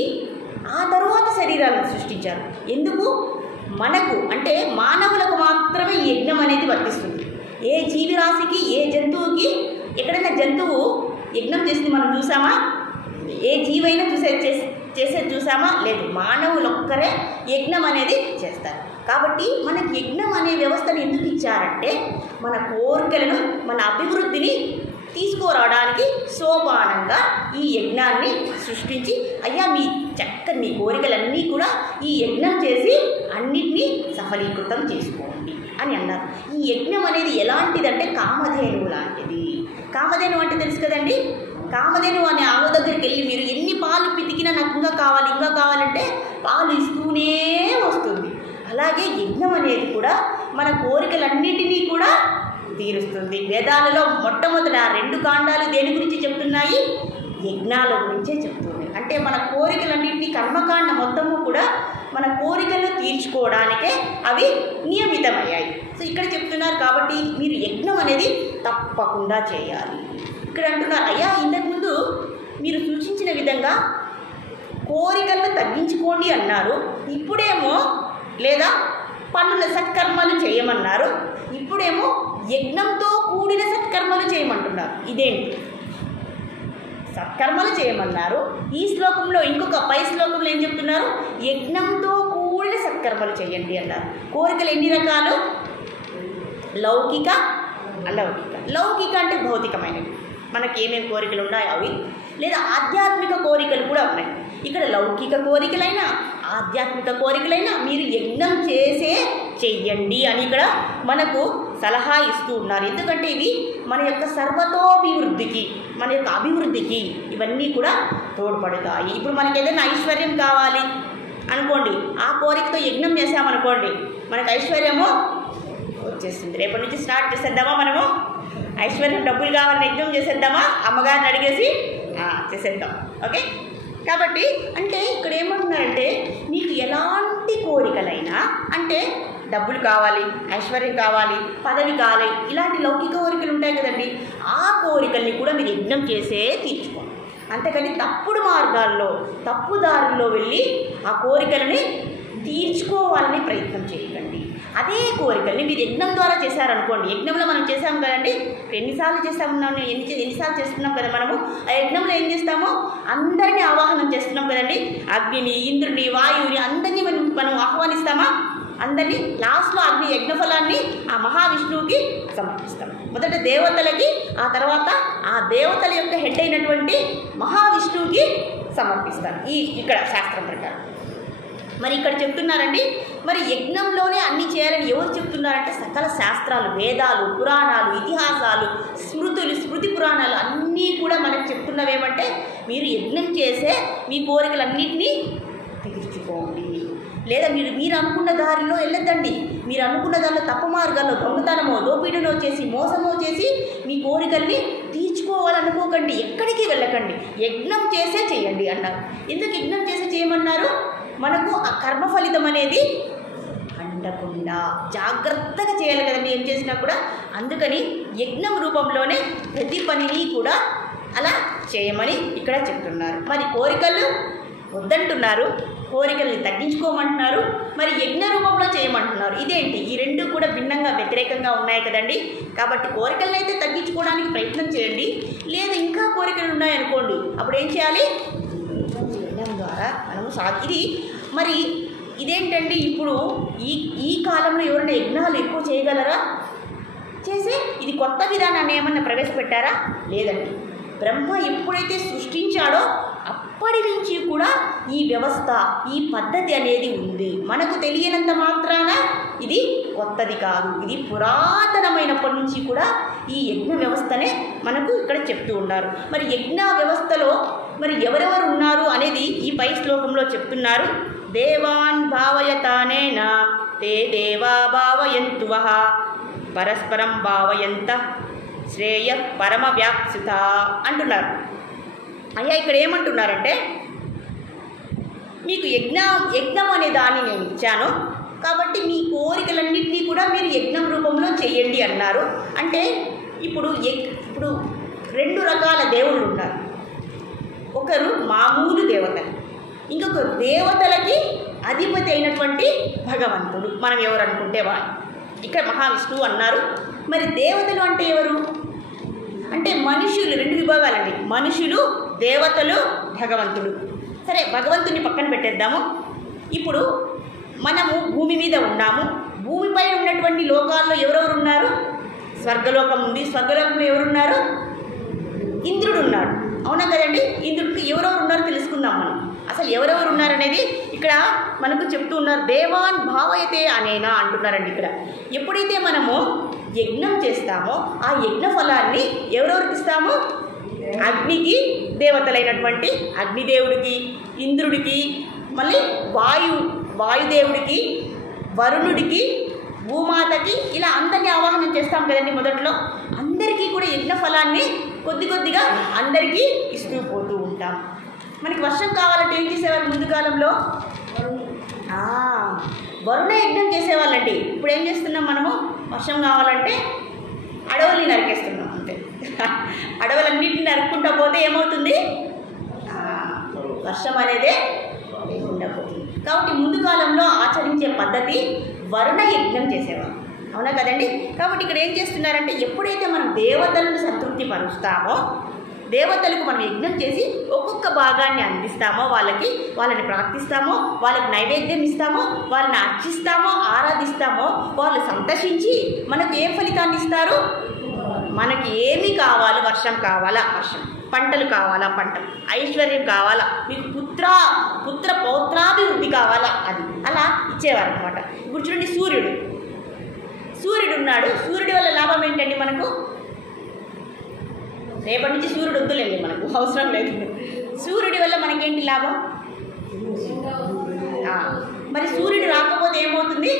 ఆ తరువాత శరీరాలను సృష్టించారు. ఎందుకు? మనకు అంటే మానవులకు మాత్రమే ఈ యజ్ఞం అనేది వర్తిస్తుంది. ఏ జీవిరాశికి, ఏ జంతువుకి, ఎక్కడైనా జంతువు యజ్ఞం చేసింది మనం చూసామా? ఏ జీవైనా చేసేది చూసామా? లేదు. మానవులు ఒక్కరే యజ్ఞం అనేది చేస్తారు. కాబట్టి మనకి యజ్ఞం అనే వ్యవస్థను ఎందుకు ఇచ్చారంటే మన కోరికలను, మన అభివృద్ధిని తీసుకురావడానికి సోపానంగా ఈ యజ్ఞాన్ని సృష్టించి, అయ్యా మీ కోరికలన్నీ కూడా ఈ యజ్ఞం చేసి అన్నిటినీ సఫలీకృతం చేసుకోండి అని అన్నారు. ఈ యజ్ఞం అనేది ఎలాంటిదంటే కామధేనువు లాంటిది. కామధేనువు అంటే తెలుసు కదండి. కామధేనువు అనే ఆవు దగ్గరికి వెళ్ళి మీరు ఎన్ని పాలు పితికినా నాకు ఇంకా కావాలంటే పాలు ఇస్తూనే వస్తుంది. అలాగే యజ్ఞం అనేది కూడా మన కోరికలన్నిటినీ కూడా తీరుస్తుంది. వేదాలలో మొట్టమొదట 2 కాండాలు దేని గురించి చెప్తున్నాయి? యజ్ఞాల గురించే చెప్తుంది. అంటే మన కోరికలన్నింటినీ, కర్మకాండ మొత్తము కూడా మన కోరికలు తీర్చుకోవడానికే అవి నియమితమయ్యాయి. సో ఇక్కడ చెప్తున్నారు, కాబట్టి మీరు యజ్ఞం అనేది తప్పకుండా చేయాలి. ఇక్కడ అంటున్నారు, అయ్యా ఇంతకుముందు మీరు సూచించిన విధంగా కోరికలను తగ్గించుకోండి అన్నారు. ఇప్పుడేమో లేదా పనుల సత్కర్మలు చేయమన్నారు. ఇప్పుడేమో యజ్ఞంతో కూడిన సత్కర్మలు చేయమంటున్నారు. ఇదేంటి? సత్కర్మలు చేయమన్నారు. ఈ శ్లోకంలో ఇంకొక పై శ్లోకంలో ఏం చెప్తున్నారు? యజ్ఞంతో కూడిన సత్కర్మలు చేయండి అన్నారు. కోరికలు ఎన్ని రకాలు? లౌకిక, అలౌకిక. లౌకిక అంటే భౌతికమైనవి, మనకి ఏమేమి కోరికలు ఉన్నాయో అవి, లేదా ఆధ్యాత్మిక కోరికలు కూడా ఉన్నాయి. ఇక్కడ లౌకిక కోరికలైనా ఆధ్యాత్మిక కోరికలైనా మీరు యజ్ఞం చెయ్యండి అని ఇక్కడ మనకు సలహా ఇస్తూ ఉన్నారు. ఎందుకంటే ఇవి మన యొక్క సర్వతోభివృద్ధికి, మన యొక్క అభివృద్ధికి ఇవన్నీ కూడా తోడ్పడతాయి. ఇప్పుడు మనకి ఏదైనా ఐశ్వర్యం కావాలి అనుకోండి, ఆ కోరికతో యజ్ఞం చేసామనుకోండి, మనకు ఐశ్వర్యము వచ్చేస్తుంది. రేపటి నుంచి స్టార్ట్ చేసేద్దామా? మనము ఐశ్వర్యం, డబ్బులు కావాలని యజ్ఞం చేసేద్దామా? అమ్మగారిని అడిగేసి చేసేద్దాం. ఓకే. కాబట్టి అంటే ఇక్కడ ఏమంటున్నారంటే మీకు ఎలాంటి కోరికలైనా, అంటే డబ్బులు కావాలి, ఐశ్వర్యం కావాలి, పదవి కావాలి, ఇలాంటి లౌకిక కోరికలు ఉంటాయి కదండి, ఆ కోరికల్ని కూడా మీరు యజ్ఞం చేసే తీర్చుకోండి. అంతేకాని తప్పుడు మార్గాల్లో, తప్పు దారుల్లో వెళ్ళి ఆ కోరికలని తీర్చుకోవాలని ప్రయత్నం చేయకండి. అదే కోరికల్ని మీరు యజ్ఞం ద్వారా చేశారనుకోండి, యజ్ఞంలో మనం చేసాం కదండి, ఎన్నిసార్లు చేస్తాము, ఎన్నిసార్లు చేస్తున్నాం కదా మనము. ఆ యజ్ఞంలో ఏం చేస్తాము, అందరినీ ఆవాహనం చేస్తున్నాం కదండి, అగ్నిని, ఇంద్రుని, వాయువుని అందరినీ మనం ఆహ్వానిస్తామా, అందరినీ. లాస్ట్లో అగ్ని యజ్ఞఫలాన్ని ఆ మహావిష్ణువుకి సమర్పిస్తాం. మొదట దేవతలకి, ఆ తర్వాత ఆ దేవతల యొక్క హెడ్ అయినటువంటి మహావిష్ణువుకి సమర్పిస్తాం ఇక్కడ శాస్త్రం ప్రకారం. మరి ఇక్కడ చెప్తున్నారండి, మరి యజ్ఞంలోనే అన్నీ చేయాలని ఎవరు చెప్తున్నారంటే సకల శాస్త్రాలు, వేదాలు, పురాణాలు, ఇతిహాసాలు, స్మృతి పురాణాలు అన్నీ కూడా మనకు చెప్తున్నవేమంటే మీరు యజ్ఞం చేసే మీ కోరికలన్నింటినీ తీర్చుకోండి. లేదా మీరు అనుకున్న దారిలో వెళ్ళొద్దండి. మీరు అనుకున్న దానిలో తప్పు మార్గాల్లో దొంగతనమో దోపిడీనో చేసి మోసమో చేసి మీ కోరికల్ని తీర్చుకోవాలనుకోకండి, ఎక్కడికి వెళ్ళకండి, యజ్ఞం చేసే చేయండి అన్నారు. ఎందుకు యజ్ఞం చేసే చేయమన్నారు? మనకు ఆ కర్మ ఫలితం అనేది అండకుండా జాగ్రత్తగా చేయాలి కదండి ఏం చేసినా కూడా. అందుకని యజ్ఞం రూపంలోనే ప్రతి పనిని కూడా అలా చేయమని ఇక్కడ చెప్తున్నారు. మరి కోరికలు వద్దంటున్నారు, కోరికల్ని తగ్గించుకోమంటున్నారు, మరి యజ్ఞ రూపంలో చేయమంటున్నారు. ఇదేంటి? ఈ రెండు కూడా భిన్నంగా వ్యతిరేకంగా ఉన్నాయి కదండి. కాబట్టి కోరికలను అయితే తగ్గించుకోవడానికి ప్రయత్నం చేయండి, లేదా ఇంకా కోరికలు ఉన్నాయనుకోండి, అప్పుడు ఏం చేయాలి? యజ్ఞం ద్వారా మనము ఇది మరి ఇదేంటండి, ఇప్పుడు ఈ కాలంలో ఎవరైనా యజ్ఞాలు ఎక్కువ చేయగలరా? చేసే ఇది కొత్త విధానాన్ని ఏమన్నా ప్రవేశపెట్టారా? లేదండి. బ్రహ్మ ఎప్పుడైతే సృష్టించాడో అప్పటి నుంచి కూడా ఈ వ్యవస్థ, ఈ పద్ధతి అనేది ఉంది. మనకు తెలియనంత మాత్రాన ఇది కొత్తది కాదు, ఇది పురాతనమైనప్పటి నుంచి కూడా ఈ యజ్ఞ వ్యవస్థనే మనకు ఇక్కడ చెప్తూ ఉన్నారు. మరి యజ్ఞ వ్యవస్థలో మరి ఎవరెవరు ఉన్నారు అనేది ఈ పై శ్లోకంలో చెప్తున్నారు. దేవాన్ భావయతానేన తే దేవా భావయంతువః పరస్పరం భావయంత శ్రేయ పరమ వ్యాప్సుత అంటున్నారు. అయ్యా ఇక్కడ ఏమంటున్నారంటే, మీకు యజ్ఞం అనే దాన్ని నేను ఇచ్చాను కాబట్టి మీ కోరికలన్నింటినీ కూడా మీరు యజ్ఞం రూపంలో చేయండి అన్నారు. అంటే ఇప్పుడు రెండు రకాల దేవుళ్ళు ఉన్నారు. ఒకరు మామూలు దేవతలు, ఇంకొకరు దేవతలకి అధిపతి అయినటువంటి భగవంతుడు. మనం ఎవరు అనుకుంటే వాడు. ఇక్కడ మహావిష్ణువు అన్నారు. మరి దేవతలు అంటే ఎవరు అంటే మనుషులు. రెండు విభాగాలండి, మనుషులు, దేవతలు, భగవంతుడు. సరే, భగవంతుని పక్కన పెట్టేద్దాము. ఇప్పుడు మనము భూమి మీద ఉన్నాము. భూమిపై ఉన్నటువంటి లోకాల్లో ఎవరెవరు ఉన్నారు? స్వర్గలోకం ఉంది. స్వర్గలోకంలో ఎవరున్నారు? ఇంద్రుడు ఉన్నాడు. అవునా కదండి? ఇంద్రుడికి ఎవరెవరు ఉన్నారో తెలుసుకుందాం మనం. అసలు ఎవరెవరు ఉన్నారనేది ఇక్కడ మనకు చెప్తూ ఉన్నారు. దేవాన్ భావయతే అనేనా అంటున్నారండి ఇక్కడ. ఎప్పుడైతే మనము యజ్ఞం చేస్తామో ఆ యజ్ఞ ఫలాన్ని ఎవరెవరికి ఇస్తాము? అగ్నికి, దేవతలైనటువంటి అగ్నిదేవుడికి, ఇంద్రుడికి, మళ్ళీ వాయుదేవుడికి, వరుణుడికి, భూమాతకి, ఇలా అందరినీ ఆవాహనం చేస్తాం కదండి. మొదట్లో అందరికీ కూడా యజ్ఞ ఫలాన్ని కొద్ది కొద్దిగా అందరికీ ఇస్తూ పోతూ ఉంటాం. మనకి వర్షం కావాలంటే ఏం చేసేవాళ్ళు ముందు కాలంలో? వరుణ యజ్ఞం చేసేవాళ్ళండి. ఇప్పుడు ఏం చేస్తున్నాం మనము? వర్షం కావాలంటే అడవుల్ని నరికేస్తున్నాం అంతే. అడవులన్నింటినీ నరుక్కుంటా పోతే ఏమవుతుంది? వర్షం అనేదే లేకుండా పోతుంది. కాబట్టి ముందు కాలంలో ఆచరించే పద్ధతి వరుణ యజ్ఞం చేసేవాళ్ళు. అవునా కదండి? కాబట్టి ఇక్కడ ఏం చేస్తున్నారంటే, ఎప్పుడైతే మనం దేవతలను సంతృప్తి పరుస్తామో, దేవతలకు మనం యజ్ఞం చేసి ఒక్కొక్క భాగాన్ని అందిస్తామో, వాళ్ళని ప్రార్థిస్తామో, వాళ్ళకి నైవేద్యం ఇస్తామో, వాళ్ళని అర్చిస్తామో, ఆరాధిస్తామో, వాళ్ళు సంతోషించి మనకు ఏ ఫలితాన్ని ఇస్తారు? మనకి ఏమి కావాలి? వర్షం కావాలా? వర్షం. పంటలు కావాలా? పంట. ఐశ్వర్యం కావాలా? మీకు పుత్ర పౌత్రాభివృద్ధి కావాలా? అది అలా ఇచ్చేవారు అనమాట. ఇప్పుడు చూడండి, సూర్యుడు ఉన్నాడు. సూర్యుడి వల్ల లాభం ఏంటండి మనకు? రేపటి నుంచి సూర్యుడు వద్దులేండి, మనకు అవసరం లేదు. సూర్యుడి వల్ల మనకేంటి లాభం? మరి సూర్యుడు రాకపోతే ఏమవుతుంది?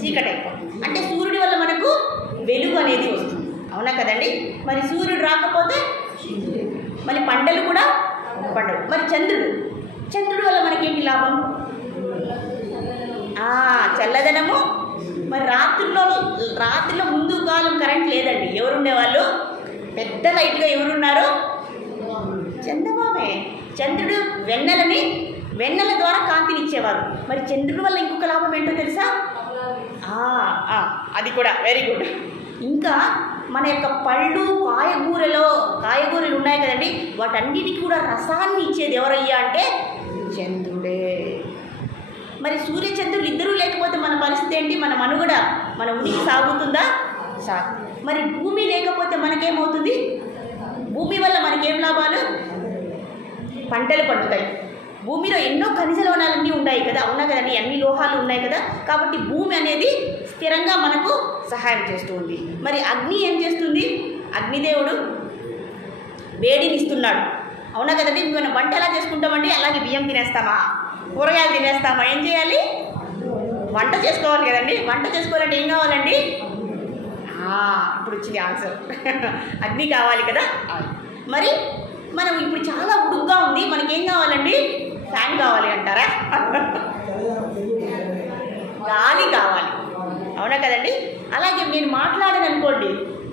చీకటి అయిపోతుంది. అంటే సూర్యుడి వల్ల మనకు వెలుగు అనేది వస్తుంది. అవునా కదండి? మరి సూర్యుడు రాకపోతే మళ్ళీ పంటలు కూడా పండవు. మరి చంద్రుడి వల్ల మనకేంటి లాభం? చల్లదనము. మరి రాత్రిలో ముందు కాలం కరెంట్ లేదండి. ఎవరుండేవాళ్ళు? పెద్ద లైట్గా ఎవరున్నారు? చందమామే. చంద్రుడు వెన్నెల ద్వారా కాంతిని ఇచ్చేవారు. మరి చంద్రుడి వల్ల ఇంకొక లాభం ఏంటో తెలుసా? అది కూడా వెరీ గుడ్. ఇంకా మన యొక్క పళ్ళు కాయగూరలు ఉన్నాయి కదండి, వాటన్నిటికీ కూడా రసాన్ని ఇచ్చేది ఎవరయ్యా అంటే చంద్రుడే. మరి సూర్యచంద్రులు ఇద్దరూ లేకపోతే మన పరిస్థితి ఏంటి? మన మనుగడ, మన ఉనికి సాగుతుందా? మరి భూమి లేకపోతే మనకేమవుతుంది? భూమి వల్ల మనకేం లాభాలు? పంటలు పండుతాయి. భూమిలో ఎన్నో ఖనిజ లోహాలన్నీ ఉన్నాయి కదా, అవునా కదండి, అన్ని లోహాలు ఉన్నాయి కదా. కాబట్టి భూమి అనేది స్థిరంగా మనకు సహాయం చేస్తుంది. మరి అగ్ని ఏం చేస్తుంది? అగ్నిదేవుడు వేడిని ఇస్తున్నాడు, అవునా కదండి. మనం వంట ఎలా చేసుకుంటామండి? అలాగే బియ్యం తినేస్తామా, కూరగాయలు తినేస్తామా? ఏం చేయాలి? వంట చేసుకోవాలి కదండి. వంట చేసుకోవాలంటే ఏం కావాలండి? ఇప్పుడు వచ్చింది ఆన్సర్, అగ్ని కావాలి కదా. మరి మనం ఇప్పుడు చాలా ఉడుగ్గా ఉంది, మనకేం కావాలండి? ఫ్యాన్ కావాలి అంటారా? గాలి కావాలి, అవునా కదండి. అలాగే నేను మాట్లాడాను అనుకోండి,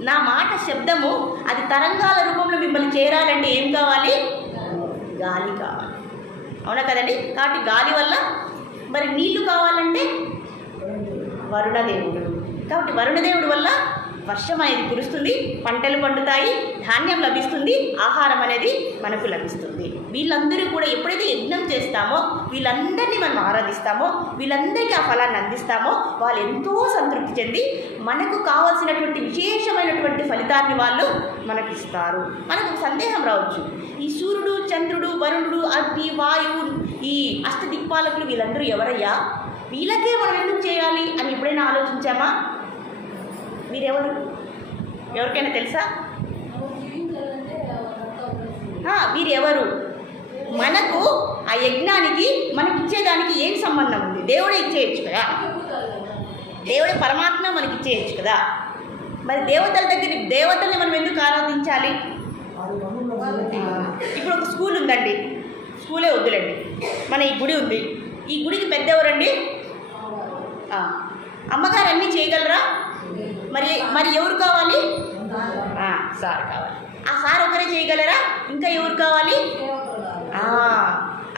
నా మాట శబ్దము అది తరంగాల రూపంలో మిమ్మల్ని చేరాలంటే ఏం కావాలి? గాలి కావాలి, అవునా కదండి. కాబట్టి గాలి వల్ల మరి నీళ్లు కావాలంటే వరుణదేవుడు. కాబట్టి వరుణదేవుడి వల్ల వర్షం అనేది కురుస్తుంది, పంటలు పండుతాయి, ధాన్యం లభిస్తుంది, ఆహారం అనేది మనకు లభిస్తుంది. వీళ్ళందరూ కూడా ఎప్పుడైతే యజ్ఞం చేస్తామో, వీళ్ళందరినీ మనం ఆరాధిస్తామో, వీళ్ళందరికీ ఆ ఫలాన్ని అందిస్తామో, వాళ్ళు ఎంతో సంతృప్తి చెంది మనకు కావాల్సినటువంటి విశేషమైనటువంటి ఫలితాన్ని వాళ్ళు మనకు ఇస్తారు. మనకు సందేహం రావచ్చు, ఈ సూర్యుడు, చంద్రుడు, వరుణుడు, అగ్ని, వాయువు, ఈ అష్టదిక్పాలకులు వీళ్ళందరూ ఎవరయ్యా? వీళ్ళకే మనం ఎందుకు చేయాలి అని ఎప్పుడైనా ఆలోచించామా? మీరెవరు? ఎవరికైనా తెలుసా? వీరెవరు? మనకు ఆ యజ్ఞానికి మనకి ఇచ్చేదానికి ఏం సంబంధం ఉంది? దేవుడే ఇచ్చేయచ్చు కదా, దేవుడే పరమాత్మ మనకి ఇచ్చేయచ్చు కదా. మరి దేవతల దగ్గర దేవతల్ని మనం ఎందుకు ఆరాధించాలి? ఇప్పుడు ఒక స్కూల్ ఉందండి, స్కూలే వద్దులండి, మన ఈ గుడి ఉంది, ఈ గుడికి పెద్ద ఎవరండి? అమ్మగారు అన్నీ చేయగలరా? మరి ఎవరు కావాలి? సార్ కావాలి. ఆ సార్ ఒకరే చేయగలరా? ఇంకా ఎవరు కావాలి?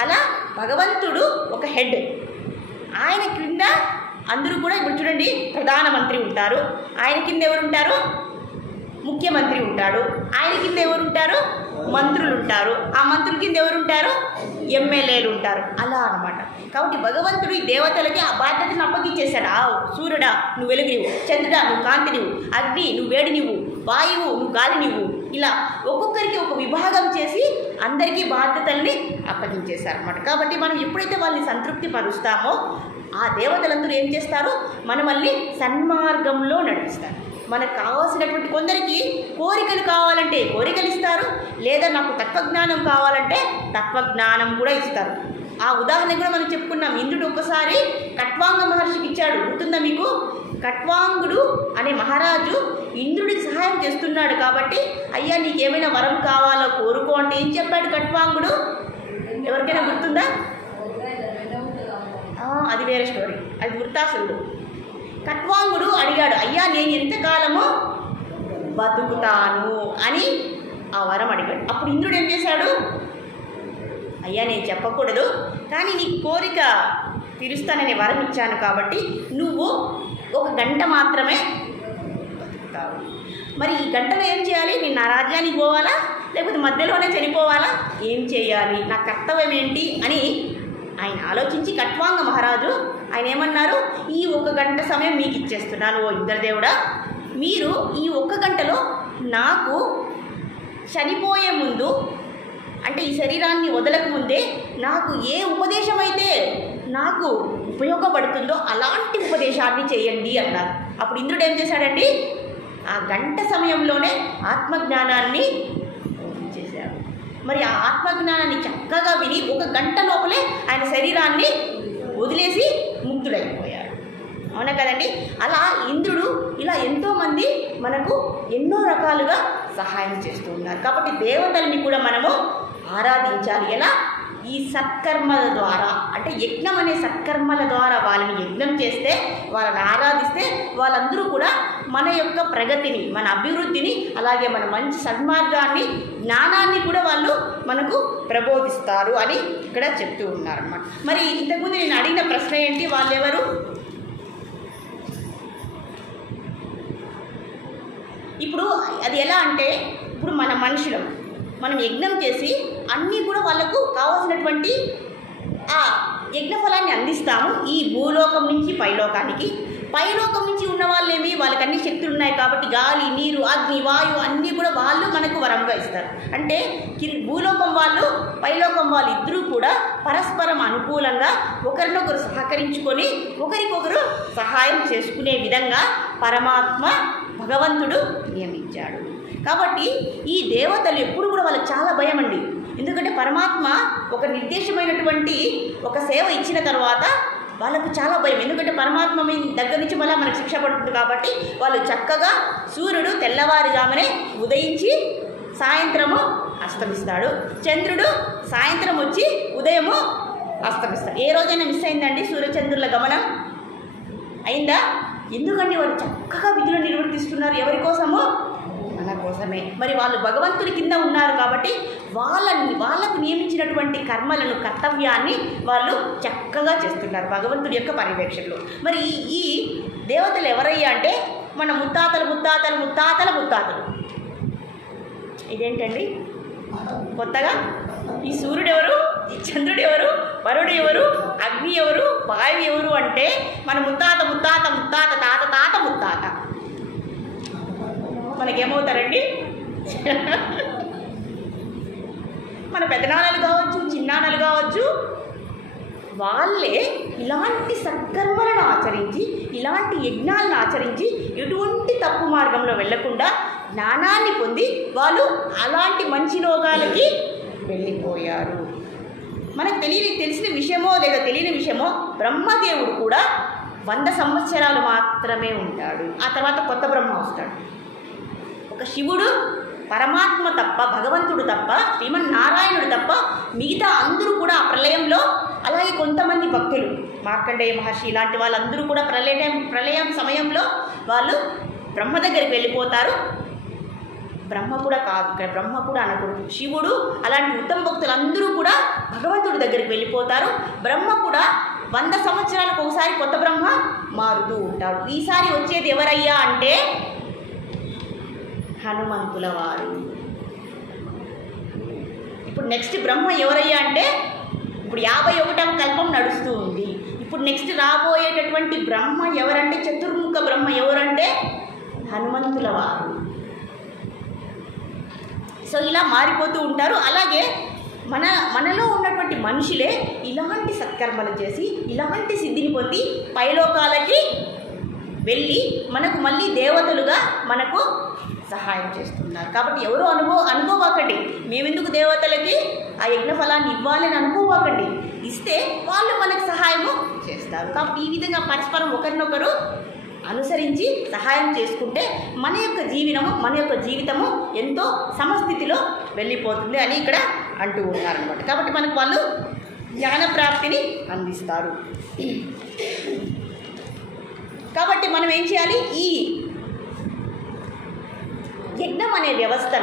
అలా భగవంతుడు ఒక హెడ్, ఆయన కింద అందరూ కూడా ఇప్పుడు చూడండి, ప్రధానమంత్రి ఉంటారు, ఆయన కింద ఎవరు ఉంటారు? ముఖ్యమంత్రి ఉంటాడు, ఆయన కింద ఎవరు ఉంటారు? మంత్రులు ఉంటారు, ఆ మంత్రుల కింద ఎవరు ఉంటారు? ఎమ్మెల్యేలు ఉంటారు. అలా అన్నమాట. కాబట్టి భగవంతుడు ఈ దేవతలకి ఆ బాధ్యతను అప్పగించేశాడు. సూర్యుడా నువ్వు వెలుగునివ్వు, చంద్రుడా నువ్వు కాంతినివ్వు, అగ్ని నువ్వు వేడినివ్వు, వాయువు నువ్వు గాలినివ్వు, ఇలా ఒక్కొక్కరికి ఒక విభాగం చేసి అందరికీ బాధ్యతల్ని అప్పగించేశారన్నమాట. కాబట్టి మనం ఎప్పుడైతే వాళ్ళని సంతృప్తి పరుస్తామో, ఆ దేవతలందరూ ఏం చేస్తారు? మనల్ని సన్మార్గంలో నడిపిస్తారు. మనకు కావాల్సినటువంటి కొందరికి కోరికలు కావాలంటే కోరికలు ఇస్తారు, లేదా నాకు తత్వజ్ఞానం కావాలంటే తత్వజ్ఞానం కూడా ఇస్తారు. ఆ ఉదాహరణ కూడా మనం చెప్పుకున్నాం. ఇంద్రుడు ఒక్కసారి కట్వాంగ మహర్షికి ఇచ్చాడు, గుర్తుందా మీకు? కట్వాంగుడు అనే మహారాజు ఇంద్రుడికి సహాయం చేస్తున్నాడు కాబట్టి, అయ్యా నీకేమైనా వరం కావాలో కోరుకో అంటే ఏం చెప్పాడు కట్వాంగుడు? ఎవరికైనా గుర్తుందా? అది వేరే స్టోరీ, అది వృత్తాసురుడు. కట్వాంగుడు అడిగాడు, అయ్యా నేను ఎంతకాలము బతుకుతాను అని ఆ వరం అడిగాడు. అప్పుడు ఇంద్రుడు ఏం చేశాడు? అయ్యా నేను చెప్పకూడదు, కానీ నీ కోరిక తీరుస్తానని వరం ఇచ్చాను కాబట్టి నువ్వు 1 గంట మాత్రమే బతుకుతావు. మరి ఈ గంటలో ఏం చేయాలి? నేను నా రాజ్యానికి పోవాలా, లేకపోతే మధ్యలోనే చనిపోవాలా? ఏం చేయాలి? నా కర్తవ్యం ఏంటి అని ఆయన ఆలోచించి కట్వాంగ మహారాజు ఆయన ఏమన్నారు? ఈ 1 గంట సమయం మీకు ఇచ్చేస్తున్నాను ఓ ఇంద్రదేవుడా, మీరు ఈ 1 గంటలో నాకు చనిపోయే ముందు, అంటే ఈ శరీరాన్ని వదలక ముందే నాకు ఏ ఉపదేశం అయితే నాకు ఉపయోగపడుతుందో అలాంటి ఉపదేశాన్ని చేయండి అన్నారు. అప్పుడు ఇంద్రుడు ఏం చేశాడండి? ఆ గంట సమయంలోనే ఆత్మజ్ఞానాన్ని చేశాడు. మరి ఆ ఆత్మజ్ఞానాన్ని చక్కగా విని 1 గంట లోపలే ఆయన శరీరాన్ని వదిలేసి ముక్తుడైపోయాడు. అవునా కదండి? అలా ఇంద్రుడు ఇలా ఎంతోమంది మనకు ఎన్నో రకాలుగా సహాయం చేస్తూ ఉన్నారు. కాబట్టి దేవతల్ని కూడా మనము ఆరాధించాలి. ఎలా? ఈ సత్కర్మల ద్వారా, అంటే యజ్ఞం అనే సత్కర్మల ద్వారా వాళ్ళని యజ్ఞం చేస్తే, వాళ్ళని ఆరాధిస్తే వాళ్ళందరూ కూడా మన యొక్క ప్రగతిని, మన అభివృద్ధిని, అలాగే మన మంచి సన్మార్గాన్ని, జ్ఞానాన్ని కూడా వాళ్ళు మనకు ప్రబోధిస్తారు అని ఇక్కడ చెప్తూ ఉన్నారన్నమాట. మరి ఇంతకుముందు నేను అడిగిన ప్రశ్న ఏంటి? వాళ్ళెవరు? అది ఎలా అంటే ఇప్పుడు మన మనుషులం, మనం యజ్ఞం చేసి అన్నీ కూడా వాళ్ళకు కావాల్సినటువంటి ఆ యజ్ఞ ఫలాన్ని అందిస్తాము ఈ భూలోకం నుంచి పైలోకానికి. పైలోకం నుంచి ఉన్న వాళ్ళేమి వాళ్ళకి అన్ని శక్తులు ఉన్నాయి కాబట్టి గాలి, నీరు, అగ్ని, వాయువు అన్నీ కూడా వాళ్ళు మనకు వరంగా ఇస్తారు. అంటే భూలోకం వాళ్ళు పైలోకం వాళ్ళు ఇద్దరూ కూడా పరస్పరం అనుకూలంగా ఒకరినొకరు సహకరించుకొని ఒకరికొకరు సహాయం చేసుకునే విధంగా పరమాత్మ భగవంతుడు నియమించాడు. కాబట్టి ఈ దేవతలు ఎప్పుడు కూడా వాళ్ళకి చాలా భయం అండి. ఎందుకంటే పరమాత్మ ఒక నిర్దేశమైనటువంటి ఒక సేవ ఇచ్చిన తర్వాత వాళ్ళకు చాలా భయం. ఎందుకంటే పరమాత్మ మీ దగ్గర నుంచి మళ్ళీ మనకు శిక్ష పడుతుంది కాబట్టి వాళ్ళు చక్కగా సూర్యుడు తెల్లవారుజామునే ఉదయించి సాయంత్రము అస్తమిస్తాడు, చంద్రుడు సాయంత్రం వచ్చి ఉదయము అస్తమిస్తాడు. ఏ రోజైనా మిస్ అయిందండి సూర్యచంద్రుల గమనం? అయిందా? ఎందుకంటే వాళ్ళు చక్కగా విధులు నిర్వర్తిస్తున్నారు. ఎవరి కోసము? మన కోసమే. మరి వాళ్ళు భగవంతుడి కింద ఉన్నారు కాబట్టి వాళ్ళకు నియమించినటువంటి కర్మలను, కర్తవ్యాన్ని వాళ్ళు చక్కగా చేస్తున్నారు భగవంతుడి యొక్క పర్యవేక్షణలో. మరి ఈ దేవతలు ఎవరయ్యా అంటే మన ముత్తాతలు ముత్తాతలు ముత్తాతల ముత్తాతలు. ఇదేంటండి కొత్తగా? ఈ సూర్యుడు ఎవరు, ఈ చంద్రుడు ఎవరు, వరుడు ఎవరు, అగ్ని ఎవరు, వాయువు ఎవరు అంటే మన ముత్తాత ముత్తాత ముత్తాత తాత తాత ముత్తాత మనకేమవుతారండి? మన పెదనాన్నలు కావచ్చు, చిన్నాన్నలు కావచ్చు, వాళ్ళే ఇలాంటి సత్కర్మలను ఆచరించి, ఇలాంటి యజ్ఞాలను ఆచరించి ఎటువంటి తప్పు మార్గంలో వెళ్లకుండా జ్ఞానాన్ని పొంది వాళ్ళు అలాంటి మంచి లోకాలకి వెళ్ళిపోయారు. మనకు తెలిసిన విషయమో లేదా తెలియని విషయమో బ్రహ్మదేవుడు కూడా 100 సంవత్సరాలు మాత్రమే ఉంటాడు. ఆ తర్వాత కొత్త బ్రహ్మ వస్తాడు. ఒక శివుడు పరమాత్మ తప్ప, భగవంతుడు తప్ప, శ్రీమన్నారాయణుడు తప్ప మిగతా అందరూ కూడా ఆ ప్రళయంలో, అలాగే కొంతమంది భక్తులు మార్కండేయ మహర్షి ఇలాంటి వాళ్ళందరూ కూడా ప్రళయం సమయంలో వాళ్ళు బ్రహ్మ దగ్గరికి వెళ్ళిపోతారు. బ్రహ్మ కూడా కాదు, బ్రహ్మ కూడా అనకూడదు, శివుడు అలాంటి ఉత్తమ భక్తులందరూ కూడా భగవంతుడి దగ్గరికి వెళ్ళిపోతారు. బ్రహ్మ కూడా 100 సంవత్సరాలకు ఒకసారి కొత్త బ్రహ్మ మారుతూ ఉంటాడు. ఈసారి వచ్చేది ఎవరయ్యా అంటే హనుమంతుల వారు. ఇప్పుడు నెక్స్ట్ బ్రహ్మ ఎవరయ్యా అంటే ఇప్పుడు 51వ కల్పం నడుస్తూ ఉంది. ఇప్పుడు నెక్స్ట్ రాబోయేటటువంటి బ్రహ్మ ఎవరంటే చతుర్ముఖ బ్రహ్మ ఎవరంటే హనుమంతుల వారు. సో ఇలా మారిపోతూ ఉంటారు. అలాగే మనలో ఉన్నటువంటి మనుషులే ఇలాంటి సత్కర్మలు చేసి ఇలాంటి సిద్ధిని పొంది పైలోకాలకి వెళ్ళి మనకు మళ్ళీ దేవతలుగా మనకు సహాయం చేస్తున్నారు. కాబట్టి ఎవరు అనుకోవాకండి, మేమెందుకు దేవతలకి ఆ యజ్ఞ ఫలాన్ని ఇవ్వాలని అనుకోవాకండి. ఇస్తే వాళ్ళు మనకు సహాయము చేస్తారు. కాబట్టి ఈ విధంగా పరస్పరం ఒకరినొకరు అనుసరించి సహాయం చేసుకుంటే మన యొక్క జీవితము ఎంతో సమస్థితిలో వెళ్ళిపోతుంది అని ఇక్కడ అంటూ ఉన్నారనమాట. కాబట్టి మనకు వాళ్ళు జ్ఞాన ప్రాప్తిని అందిస్తారు. కాబట్టి మనం ఏం చేయాలి? ఈ యజ్ఞం అనే వ్యవస్థ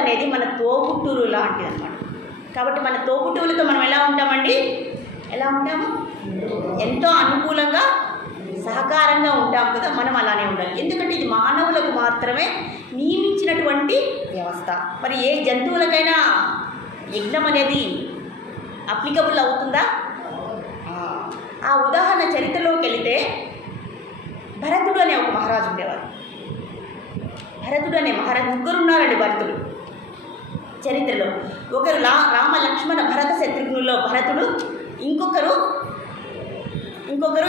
అనేది మన తోబుట్టువులు లాంటిది అనమాట. కాబట్టి మన తోబుట్టువులతో మనం ఎలా ఉంటామండి? ఎలా ఉంటాము? ఎంతో అనుకూలంగా సహకారంగా ఉంటాం కదా. మనం అలానే ఉండాలి. ఎందుకంటే ఇది మానవులకు మాత్రమే నియమించినటువంటి వ్యవస్థ. మరి ఏ జంతువులకైనా యజ్ఞం అనేది అప్లికబుల్ అవుతుందా? ఆ ఉదాహరణ చరిత్రలోకి వెళితే భరతుడు అనే ఒక మహారాజు ఉండేవారు. ముగ్గురు ఉన్నారండి భరతుడు చరిత్రలో. ఒకరు రామ లక్ష్మణ భరత శత్రుఘ్నుల్లో భరతుడు, ఇంకొకరు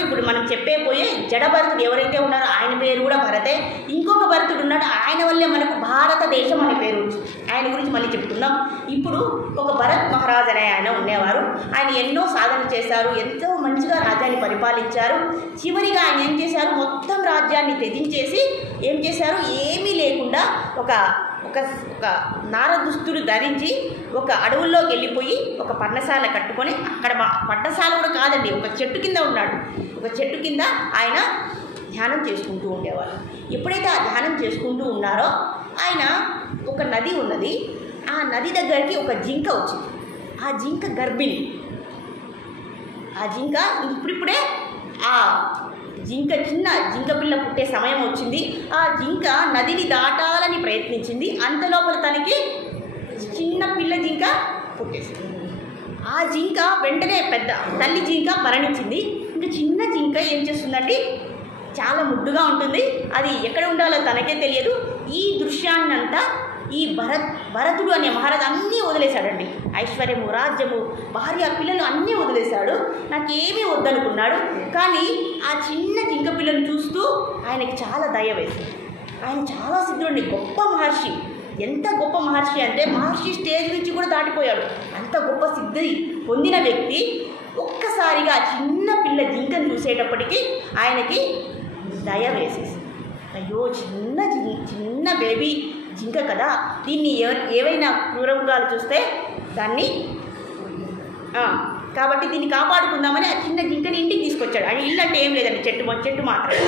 ఇప్పుడు మనం చెప్పేపోయే జడభరతుడు ఎవరైతే ఉన్నారో ఆయన పేరు కూడా భరతే. ఇంకొక భరతుడు ఉన్నాడు, ఆయన వల్లే మనకు భారతదేశం అనే పేరు వచ్చింది. ఆయన గురించి మళ్ళీ చెప్తున్నాం. ఇప్పుడు ఒక భరత్ మహారాజ్ అనే ఆయన ఉండేవారు. ఆయన ఎన్నో సాధన చేశారు, ఎంతో మంచిగా రాజ్యాన్ని పరిపాలించారు. చివరిగా ఆయన ఏం చేశారు? మొత్తం రాజ్యాన్ని త్యజించేసి ఏం చేశారు? ఏమీ లేకుండా ఒక నార దుస్తులు ధరించి ఒక అడవుల్లోకి వెళ్ళిపోయి ఒక పర్ణశాల కట్టుకొని, అక్కడ పర్ణశాల కూడా కాదండి, ఒక చెట్టు కింద ఉన్నాడు. ఒక చెట్టు కింద ఆయన ధ్యానం చేసుకుంటూ ఉండేవారు. ఎప్పుడైతే ఆ ధ్యానం చేసుకుంటూ ఉన్నారో ఆయన ఒక నది ఉన్నది, ఆ నది దగ్గరికి ఒక జింక వచ్చింది. ఆ జింక గర్భిణి. ఆ జింక ఇప్పుడిప్పుడే ఆ జింక చిన్న జింక పిల్ల పుట్టే సమయం వచ్చింది. ఆ జింక నదిని దాటాలని ప్రయత్నించింది. అంత లోపల తనకి చిన్న పిల్ల జింక పుట్టేసింది. ఆ జింక వెంటనే పెద్ద తల్లి జింక మరణించింది. ఇంకా చిన్న జింక ఏం చేస్తుందండి, చాలా ముద్దుగా ఉంటుంది. అది ఎక్కడ ఉండాలో తనకే తెలియదు. ఈ దృశ్యాన్నంతా ఈ భరతుడు అనే మహారాజు అన్నీ వదిలేశాడండి. ఐశ్వర్యము, రాజ్యము, భార్య, పిల్లలు అన్నీ వదిలేశాడు. నాకేమీ వద్దనుకున్నాడు. కానీ ఆ చిన్న జింక పిల్లను చూస్తూ ఆయనకి చాలా దయ వేసింది. ఆయన చాలా సిద్ధుడండి, గొప్ప మహర్షి. ఎంత గొప్ప మహర్షి అంటే మహర్షి స్టేజ్ నుంచి కూడా దాటిపోయాడు. అంత గొప్ప సిద్ధి పొందిన వ్యక్తి ఒక్కసారిగా ఆ చిన్న పిల్ల జింకను చూసేటప్పటికీ ఆయనకి దయ వేసేసి, అయ్యో చిన్న బేబీ జింక కదా, దీన్ని ఏవైనా క్రూరమృగాలు చూస్తే దాన్ని కాబట్టి దీన్ని కాపాడుకుందామని ఆ చిన్న జింకని ఇంటికి తీసుకొచ్చాడు. అది ఇల్లు అంటే ఏం లేదండి, చెట్టు మాత్రమే.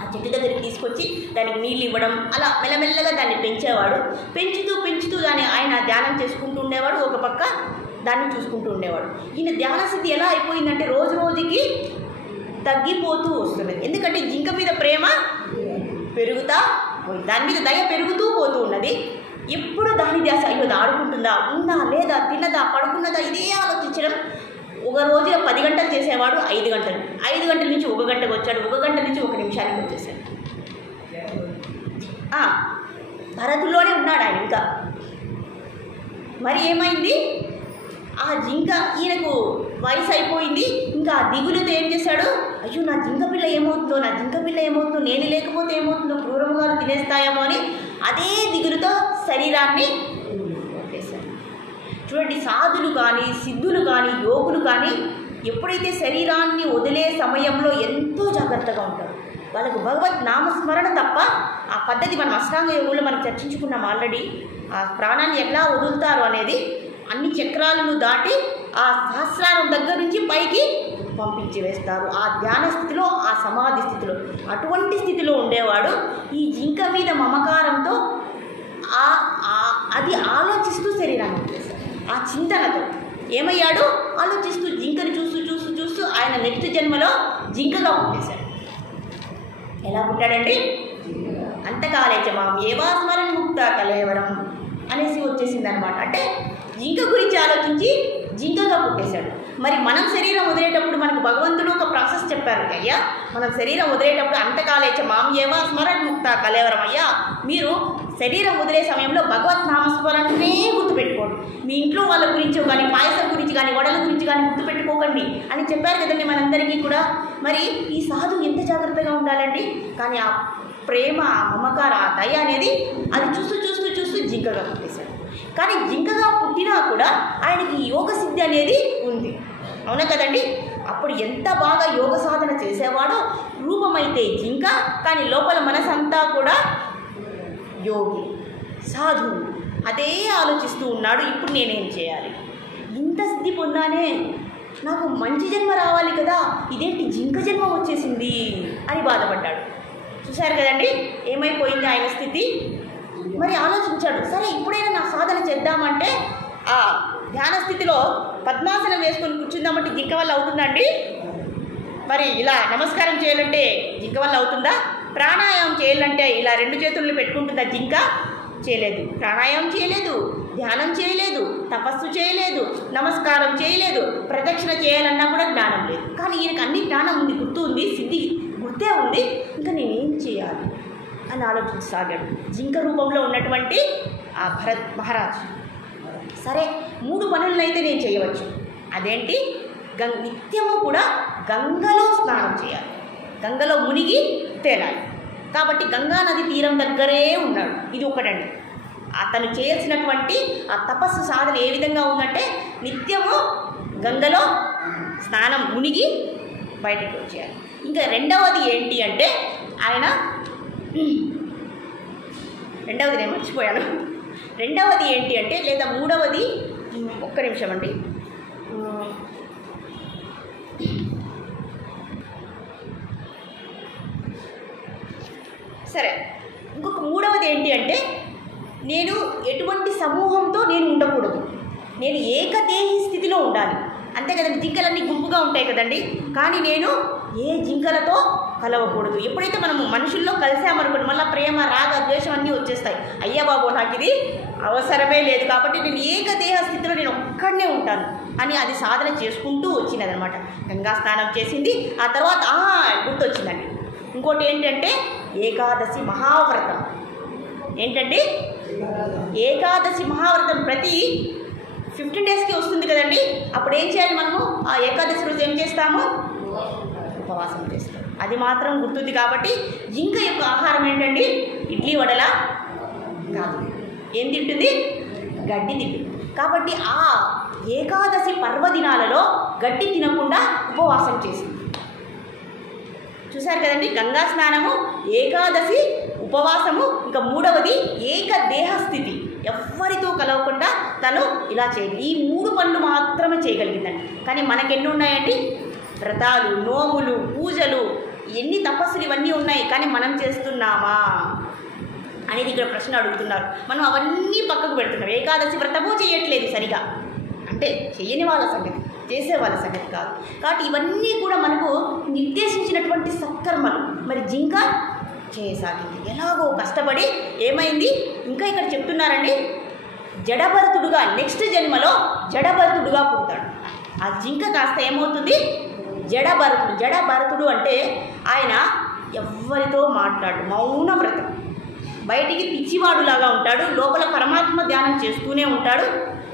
ఆ చెట్టు దగ్గరికి తీసుకొచ్చి దానికి నీళ్ళు ఇవ్వడం, అలా మెల్లమెల్లగా దాన్ని పెంచేవాడు. పెంచుతూ దాన్ని ఆయన ధ్యానం చేసుకుంటూ ఉండేవాడు. ఒక పక్క దాన్ని చూసుకుంటూ ఉండేవాడు. ఈయన ధ్యాన స్థితి ఎలా అయిపోయిందంటే రోజు రోజుకి తగ్గిపోతూ వస్తుంది. ఎందుకంటే జింక మీద ప్రేమ పెరుగుతా పోయి, దాని మీద దయ పెరుగుతూ పోతూ ఉన్నది. ఎప్పుడు దాని ధ్యాస, అయ్యో ఆడుకుంటుందా, ఉందా లేదా, తిన్నదా, పడుకున్నదా, ఇదే ఆలోచించడం. ఒక రోజు 10 గంటలు చేసేవాడు 5 గంటలు, 5 గంటల నుంచి 1 గంటకు వచ్చాడు, 1 గంట నుంచి 1 నిమిషానికి వచ్చేసాడు. భరతుల్లోనే ఉన్నాడు ఆయన. ఇంకా మరి ఏమైంది, ఆ జింక ఈయనకు వయసు అయిపోయింది. ఇంకా ఆ దిగులుతో ఏం చేశాడు, అయ్యో నా జింక పిల్ల ఏమవుతుందో, నేను లేకపోతే ఏమవుతుందో, క్రూరమృగాలు తినేస్తాయేమో అని అదే దిగులుతో శరీరాన్ని వదిలేశాడు. చూడండి, సాధులు కానీ, సిద్ధులు కానీ, యోగులు కానీ ఎప్పుడైతే శరీరాన్ని వదిలే సమయంలో ఎంతో జాగ్రత్తగా ఉంటారు. వాళ్ళకు భగవత్ నామస్మరణ తప్ప ఆ పద్ధతి మనం అష్టాంగ యోగుల్లో మనం చర్చించుకున్నాం ఆల్రెడీ. ఆ ప్రాణాన్ని ఎలా వదులుతారు అనేది అన్ని చక్రాలను దాటి ఆ సహస్రారం దగ్గర నుంచి పైకి పంపించి వేస్తారు. ఆ ధ్యాన స్థితిలో, ఆ సమాధి స్థితిలో, అటువంటి స్థితిలో ఉండేవాడు. ఈ జింక మీద మమకారంతో అది ఆలోచిస్తూ శరీరాన్ని వదిలేశాడు. ఆ చింతనతో ఏమయ్యాడు, ఆలోచిస్తూ జింకను చూస్తూ ఆయన నెక్స్ట్ జన్మలో జింకగా పుట్టేశాడు. ఎలా పుట్టాడండి, అంతకాలేచమాం ఏవా స్మరణ ముక్త కలేవరం అనేసి వచ్చేసింది అనమాట. అంటే జింక గురించి ఆలోచించి జింకగా పుట్టేశాడు. మరి మనం శరీరం వదిలేటప్పుడు మనకు భగవంతుడు ఒక ప్రాసెస్ చెప్పారు. అయ్యా మనం శరీరం వదిలేటప్పుడు అంతకాలేచమాం ఏవా స్మరణ ముక్త కలేవరం, అయ్యా మీరు శరీరం వదిలే సమయంలో భగవత్ నామస్మరణనే గుర్తుపెట్టుకోండి. మీ ఇంట్లో వాళ్ళ గురించి కానీ, పాయసం గురించి కానీ, వడల గురించి కానీ గుర్తుపెట్టుకోకండి అని చెప్పారు కదండి మనందరికీ కూడా. మరి ఈ సాధువు ఎంత జాగ్రత్తగా ఉండాలండి. కానీ ఆ ప్రేమ, ఆ మమకార, ఆ దయ అనేది అది చూస్తూ జింకగా పుట్టేశాడు. కానీ జింకగా పుట్టినా కూడా ఆయనకి యోగ సిద్ధి అనేది ఉంది, అవునా కదండి. అప్పుడు ఎంత బాగా యోగ సాధన చేసేవాడో. రూపమైతే జింక, కానీ లోపల మనసంతా కూడా యోగి, సాధువు. అదే ఆలోచిస్తూ ఉన్నాడు, ఇప్పుడు నేనేం చేయాలి, ఇంత సిద్ధి పొందానే, నాకు మంచి జన్మ రావాలి కదా, ఇదేంటి జింక జన్మ వచ్చేసింది అని బాధపడ్డాడు. చూశారు కదండి ఏమైపోయింది ఆయన స్థితి. మరి ఆలోచించాడు, సరే ఇప్పుడైనా నా సాధన చేద్దామంటే ఆ ధ్యాన స్థితిలో పద్మాసనం వేసుకొని కూర్చుందామంటే జింక వల్ల అవుతుందండి. మరి ఇలా నమస్కారం చేయాలంటే జింక వల్ల అవుతుందా? ప్రాణాయామం చేయాలంటే ఇలా 2 చేతులను పెట్టుకుంటుందా జింక? చేయలేదు. ప్రాణాయామం చేయలేదు, ధ్యానం చేయలేదు, తపస్సు చేయలేదు, నమస్కారం చేయలేదు, ప్రదక్షిణ చేయాలన్నా కూడా జ్ఞానం లేదు. కానీ ఈయనకు అన్ని జ్ఞానం ఉంది, గుర్తు ఉంది, సిద్ధి గుర్తే ఉంది. ఇంకా నేనేం చేయాలి అని ఆలోచించసాగాడు జింక రూపంలో ఉన్నటువంటి ఆ భరత్ మహారాజు. సరే 3 పనులనైతే నేను చేయవచ్చు. అదేంటి, నిత్యము కూడా గంగలో స్నానం చేయాలి, గంగలో మునిగి తేలాలి. కాబట్టి గంగా నది తీరం దగ్గరే ఉన్నాడు. ఇది ఒకటండి. అతను చేయాల్సినటువంటి ఆ తపస్సు సాధన ఏ విధంగా ఉందంటే నిత్యము గంగలో స్నానం మునిగి బయటకు వచ్చేయాలి. ఇంకా రెండవది ఏంటి అంటే ఆయన రెండవది నేను మర్చిపోయాను. రెండవది ఏంటి అంటే, లేదా మూడవది, ఒక్క నిమిషం అండి, సరే ఇంకొక మూడవది ఏంటి అంటే, నేను ఎటువంటి సమూహంతో నేను ఉండకూడదు, నేను ఏకదేహి స్థితిలో ఉండాలి. అంతే కదండి, జింకలన్నీ గుంపుగా ఉంటాయి కదండి. కానీ నేను ఏ జింకలతో కలవకూడదు. ఎప్పుడైతే మనము మనుషుల్లో కలిసామనుకోండి మళ్ళీ ప్రేమ, రాగ, ద్వేషం అన్నీ వచ్చేస్తాయి. అయ్యా బాబు నాకు ఇది అవసరమే లేదు కాబట్టి నేను ఏకదేహ స్థితిలో నేను ఒక్కడనే ఉంటాను అని అది సాధన చేసుకుంటూ వచ్చినదనమాట. గంగా స్నానం చేసింది. ఆ తర్వాత గుర్తొచ్చిందండి ఇంకోటి ఏంటంటే ఏకాదశి మహావ్రతం. ఏంటండి ఏకాదశి మహావ్రతం ప్రతి 15 డేస్కి వస్తుంది కదండి. అప్పుడు ఏం చేయాలి మనము? ఆ ఏకాదశి రోజు ఏం చేస్తాము? ఉపవాసం చేస్తాం. అది మాత్రం గుర్తుంది. కాబట్టి జింక యొక్క ఆహారం ఏంటండి? ఇడ్లీ వడల కాదు, ఏం తింటుంది? గడ్డి తింటుంది. కాబట్టి ఆ ఏకాదశి పర్వదినాలలో గడ్డి తినకుండా ఉపవాసం చేసింది. చూశారు కదండి, గంగా స్నానము, ఏకాదశి, ఉపవాసము, ఇంకా మూడవది ఏకదేహ స్థితి. ఎవ్వరితో కలవకుండా తను ఇలా చేయాలి. ఈ 3 పనులు మాత్రమే చేయగలిగిందండి. కానీ మనకెన్ని ఉన్నాయండి? వ్రతాలు, నోములు, పూజలు, ఎన్ని తపస్సులు ఇవన్నీ ఉన్నాయి. కానీ మనం చేస్తున్నామా అనేది ఇక్కడ ప్రశ్న అడుగుతున్నారు. మనం అవన్నీ పక్కకు పెడుతున్నాం. ఏకాదశి వ్రతము చేయట్లేదు సరిగా, అంటే చేయని వాళ్ళ సంగతి, చేసే వాళ్ళ సంగతి కాదు. కాబట్టి ఇవన్నీ కూడా మనకు నిర్దేశించినటువంటి సత్కర్మలు. మరి జింక చేయసాగింది ఎలాగో కష్టపడి. ఏమైంది? ఇంకా ఇక్కడ చెప్తున్నారండి, జడభరతుడుగా నెక్స్ట్ జన్మలో జడభరతుడుగా పుడతాడు. ఆ జింక కాస్త ఏమవుతుంది? జడభరతుడు. జడభరతుడు అంటే ఆయన ఎవ్వరితో మాట్లాడు, మౌన వ్రతం. బయటికి పిచ్చివాడులాగా ఉంటాడు, లోపల పరమాత్మ ధ్యానం చేస్తూనే ఉంటాడు.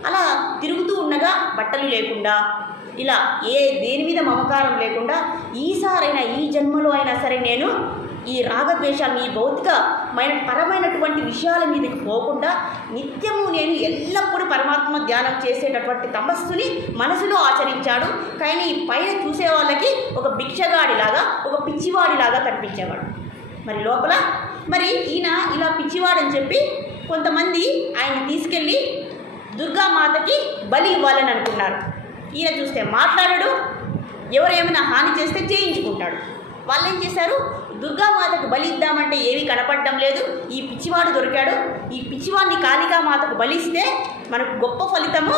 అలా తిరుగుతూ ఉండగా బట్టలు లేకుండా, ఇలా దేని మీద మమకారం లేకుండా, ఈసారైనా ఈ జన్మలో అయినా సరే నేను ఈ రాగద్వేషాలను, ఈ భౌతికమైన పరమైనటువంటి విషయాల మీదకి పోకుండా నిత్యము నేను ఎల్లప్పుడూ పరమాత్మ ధ్యానం చేసేటటువంటి తపస్సుని మనసులో ఆచరించాడు. కానీ పైన చూసే వాళ్ళకి ఒక భిక్షగాడిలాగా, ఒక పిచ్చివాడిలాగా కనిపించేవాడు. మరి లోపల మరి ఈయన ఇలా పిచ్చివాడని చెప్పి కొంతమంది ఆయన తీసుకెళ్ళి దుర్గామాతకి బలి ఇవ్వాలని అనుకున్నారు. ఈయన చూస్తే మాట్లాడడు, ఎవరు ఏమైనా హాని చేస్తే చేయించుకుంటాడు. వాళ్ళు ఏం చేశారు? దుర్గామాతకు బలి ఇద్దామంటే ఏమీ కనపడడం లేదు, ఈ పిచ్చివాడు దొరికాడు, ఈ పిచ్చివాడిని కాళికామాతకు బలిస్తే మనకు గొప్ప ఫలితము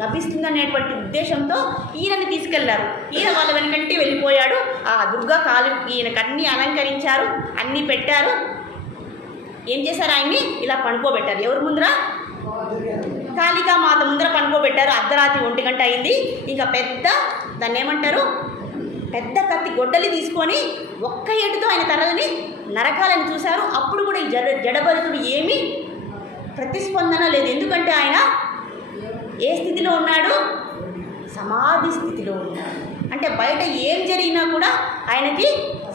లభిస్తుందనేటువంటి ఉద్దేశంతో ఈయనని తీసుకెళ్లారు. ఈయన వాళ్ళ వెనకంటే వెళ్ళిపోయాడు. ఆ దుర్గా ఈయనకు అన్నీ అలంకరించారు, అన్నీ పెట్టారు. ఏం చేశారు? ఆయన్ని ఇలా పడుకోబెట్టారు. ఎవరు ముందర? కాళికామాత ముందర పడుకోబెట్టారు. అర్ధరాత్రి 1 గంట అయింది. ఇంకా దాన్ని ఏమంటారు, పెద్ద కత్తి గొడ్డలి తీసుకొని ఒక్క ఏటుతో ఆయన తలని నరకాలని చూశారు. అప్పుడు కూడా ఈ జడభరతుడు ఏమీ ప్రతిస్పందన లేదు. ఎందుకంటే ఆయన ఏ స్థితిలో ఉన్నాడు? సమాధి స్థితిలో ఉన్నాడు. అంటే బయట ఏం జరిగినా కూడా ఆయనకి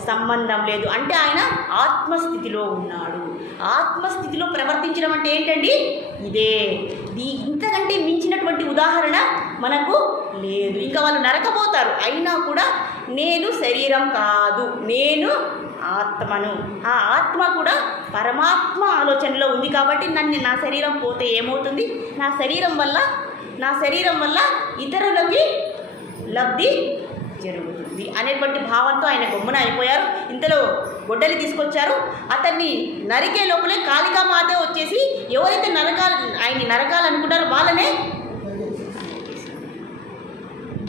సంబంధం లేదు. అంటే ఆయన ఆత్మస్థితిలో ఉన్నాడు. ఆత్మస్థితిలో ప్రవర్తించడం అంటే ఏంటండి? ఇదే. ఇంతకంటే మించినటువంటి ఉదాహరణ మనకు లేదు. ఇంకా వాళ్ళు నరకపోతారు, అయినా కూడా నేను శరీరం కాదు, నేను ఆత్మను. ఆ ఆత్మ కూడా పరమాత్మ ఆలోచనలో ఉంది. కాబట్టి నా శరీరం పోతే ఏమవుతుంది? నా శరీరం వల్ల ఇతరులకి లబ్ధి జరుగుతుంది అనేటువంటి భావంతో ఆయన గమ్మున అయిపోయారు. ఇంతలో గొడ్డలి తీసుకొచ్చారు. అతన్ని నరికే లోపలే కాళికామాత వచ్చేసి ఎవరైతే ఆయన్ని నరకాలనుకున్నారో వాళ్ళనే.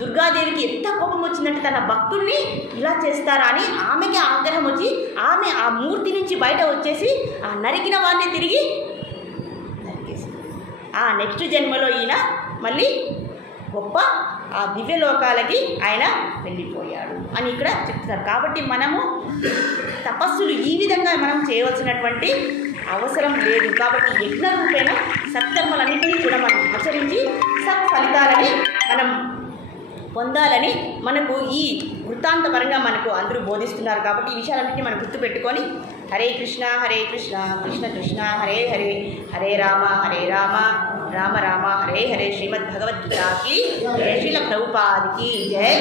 దుర్గాదేవికి ఎంత కోపం వచ్చిందంటే తన భక్తుల్ని ఇలా చేస్తారా అని ఆమెకి ఆగ్రహం వచ్చి ఆమె ఆ మూర్తి నుంచి బయట వచ్చేసి ఆ నరికిన వారిని తిరిగి నరికేసింది. ఆ నెక్స్ట్ జన్మలో ఈయన మళ్ళీ గొప్ప ఆ దివ్యలోకాలకి ఆయన వెళ్ళిపోయాడు అని ఇక్కడ చెప్తున్నారు. కాబట్టి మనము తపస్సులు ఈ విధంగా మనం చేయవలసినటువంటి అవసరం లేదు. కాబట్టి యజ్ఞ రూపేణ సత్కర్మలన్నింటినీ కూడా మనం ఆచరించి సత్ఫలితాలని మనం పొందాలని మనకు ఈ వృత్తాంతపరంగా మనకు అందరూ బోధిస్తున్నారు. కాబట్టి ఈ విషయాలన్నింటినీ మనం గుర్తుపెట్టుకొని హరే కృష్ణ కృష్ణ కృష్ణ హరే హరే, హరే రామ రామ రామ హరే హరే. శ్రీమద్ భగవద్గీతకి జయ. శ్రీల ప్రభుపాదికి జయ.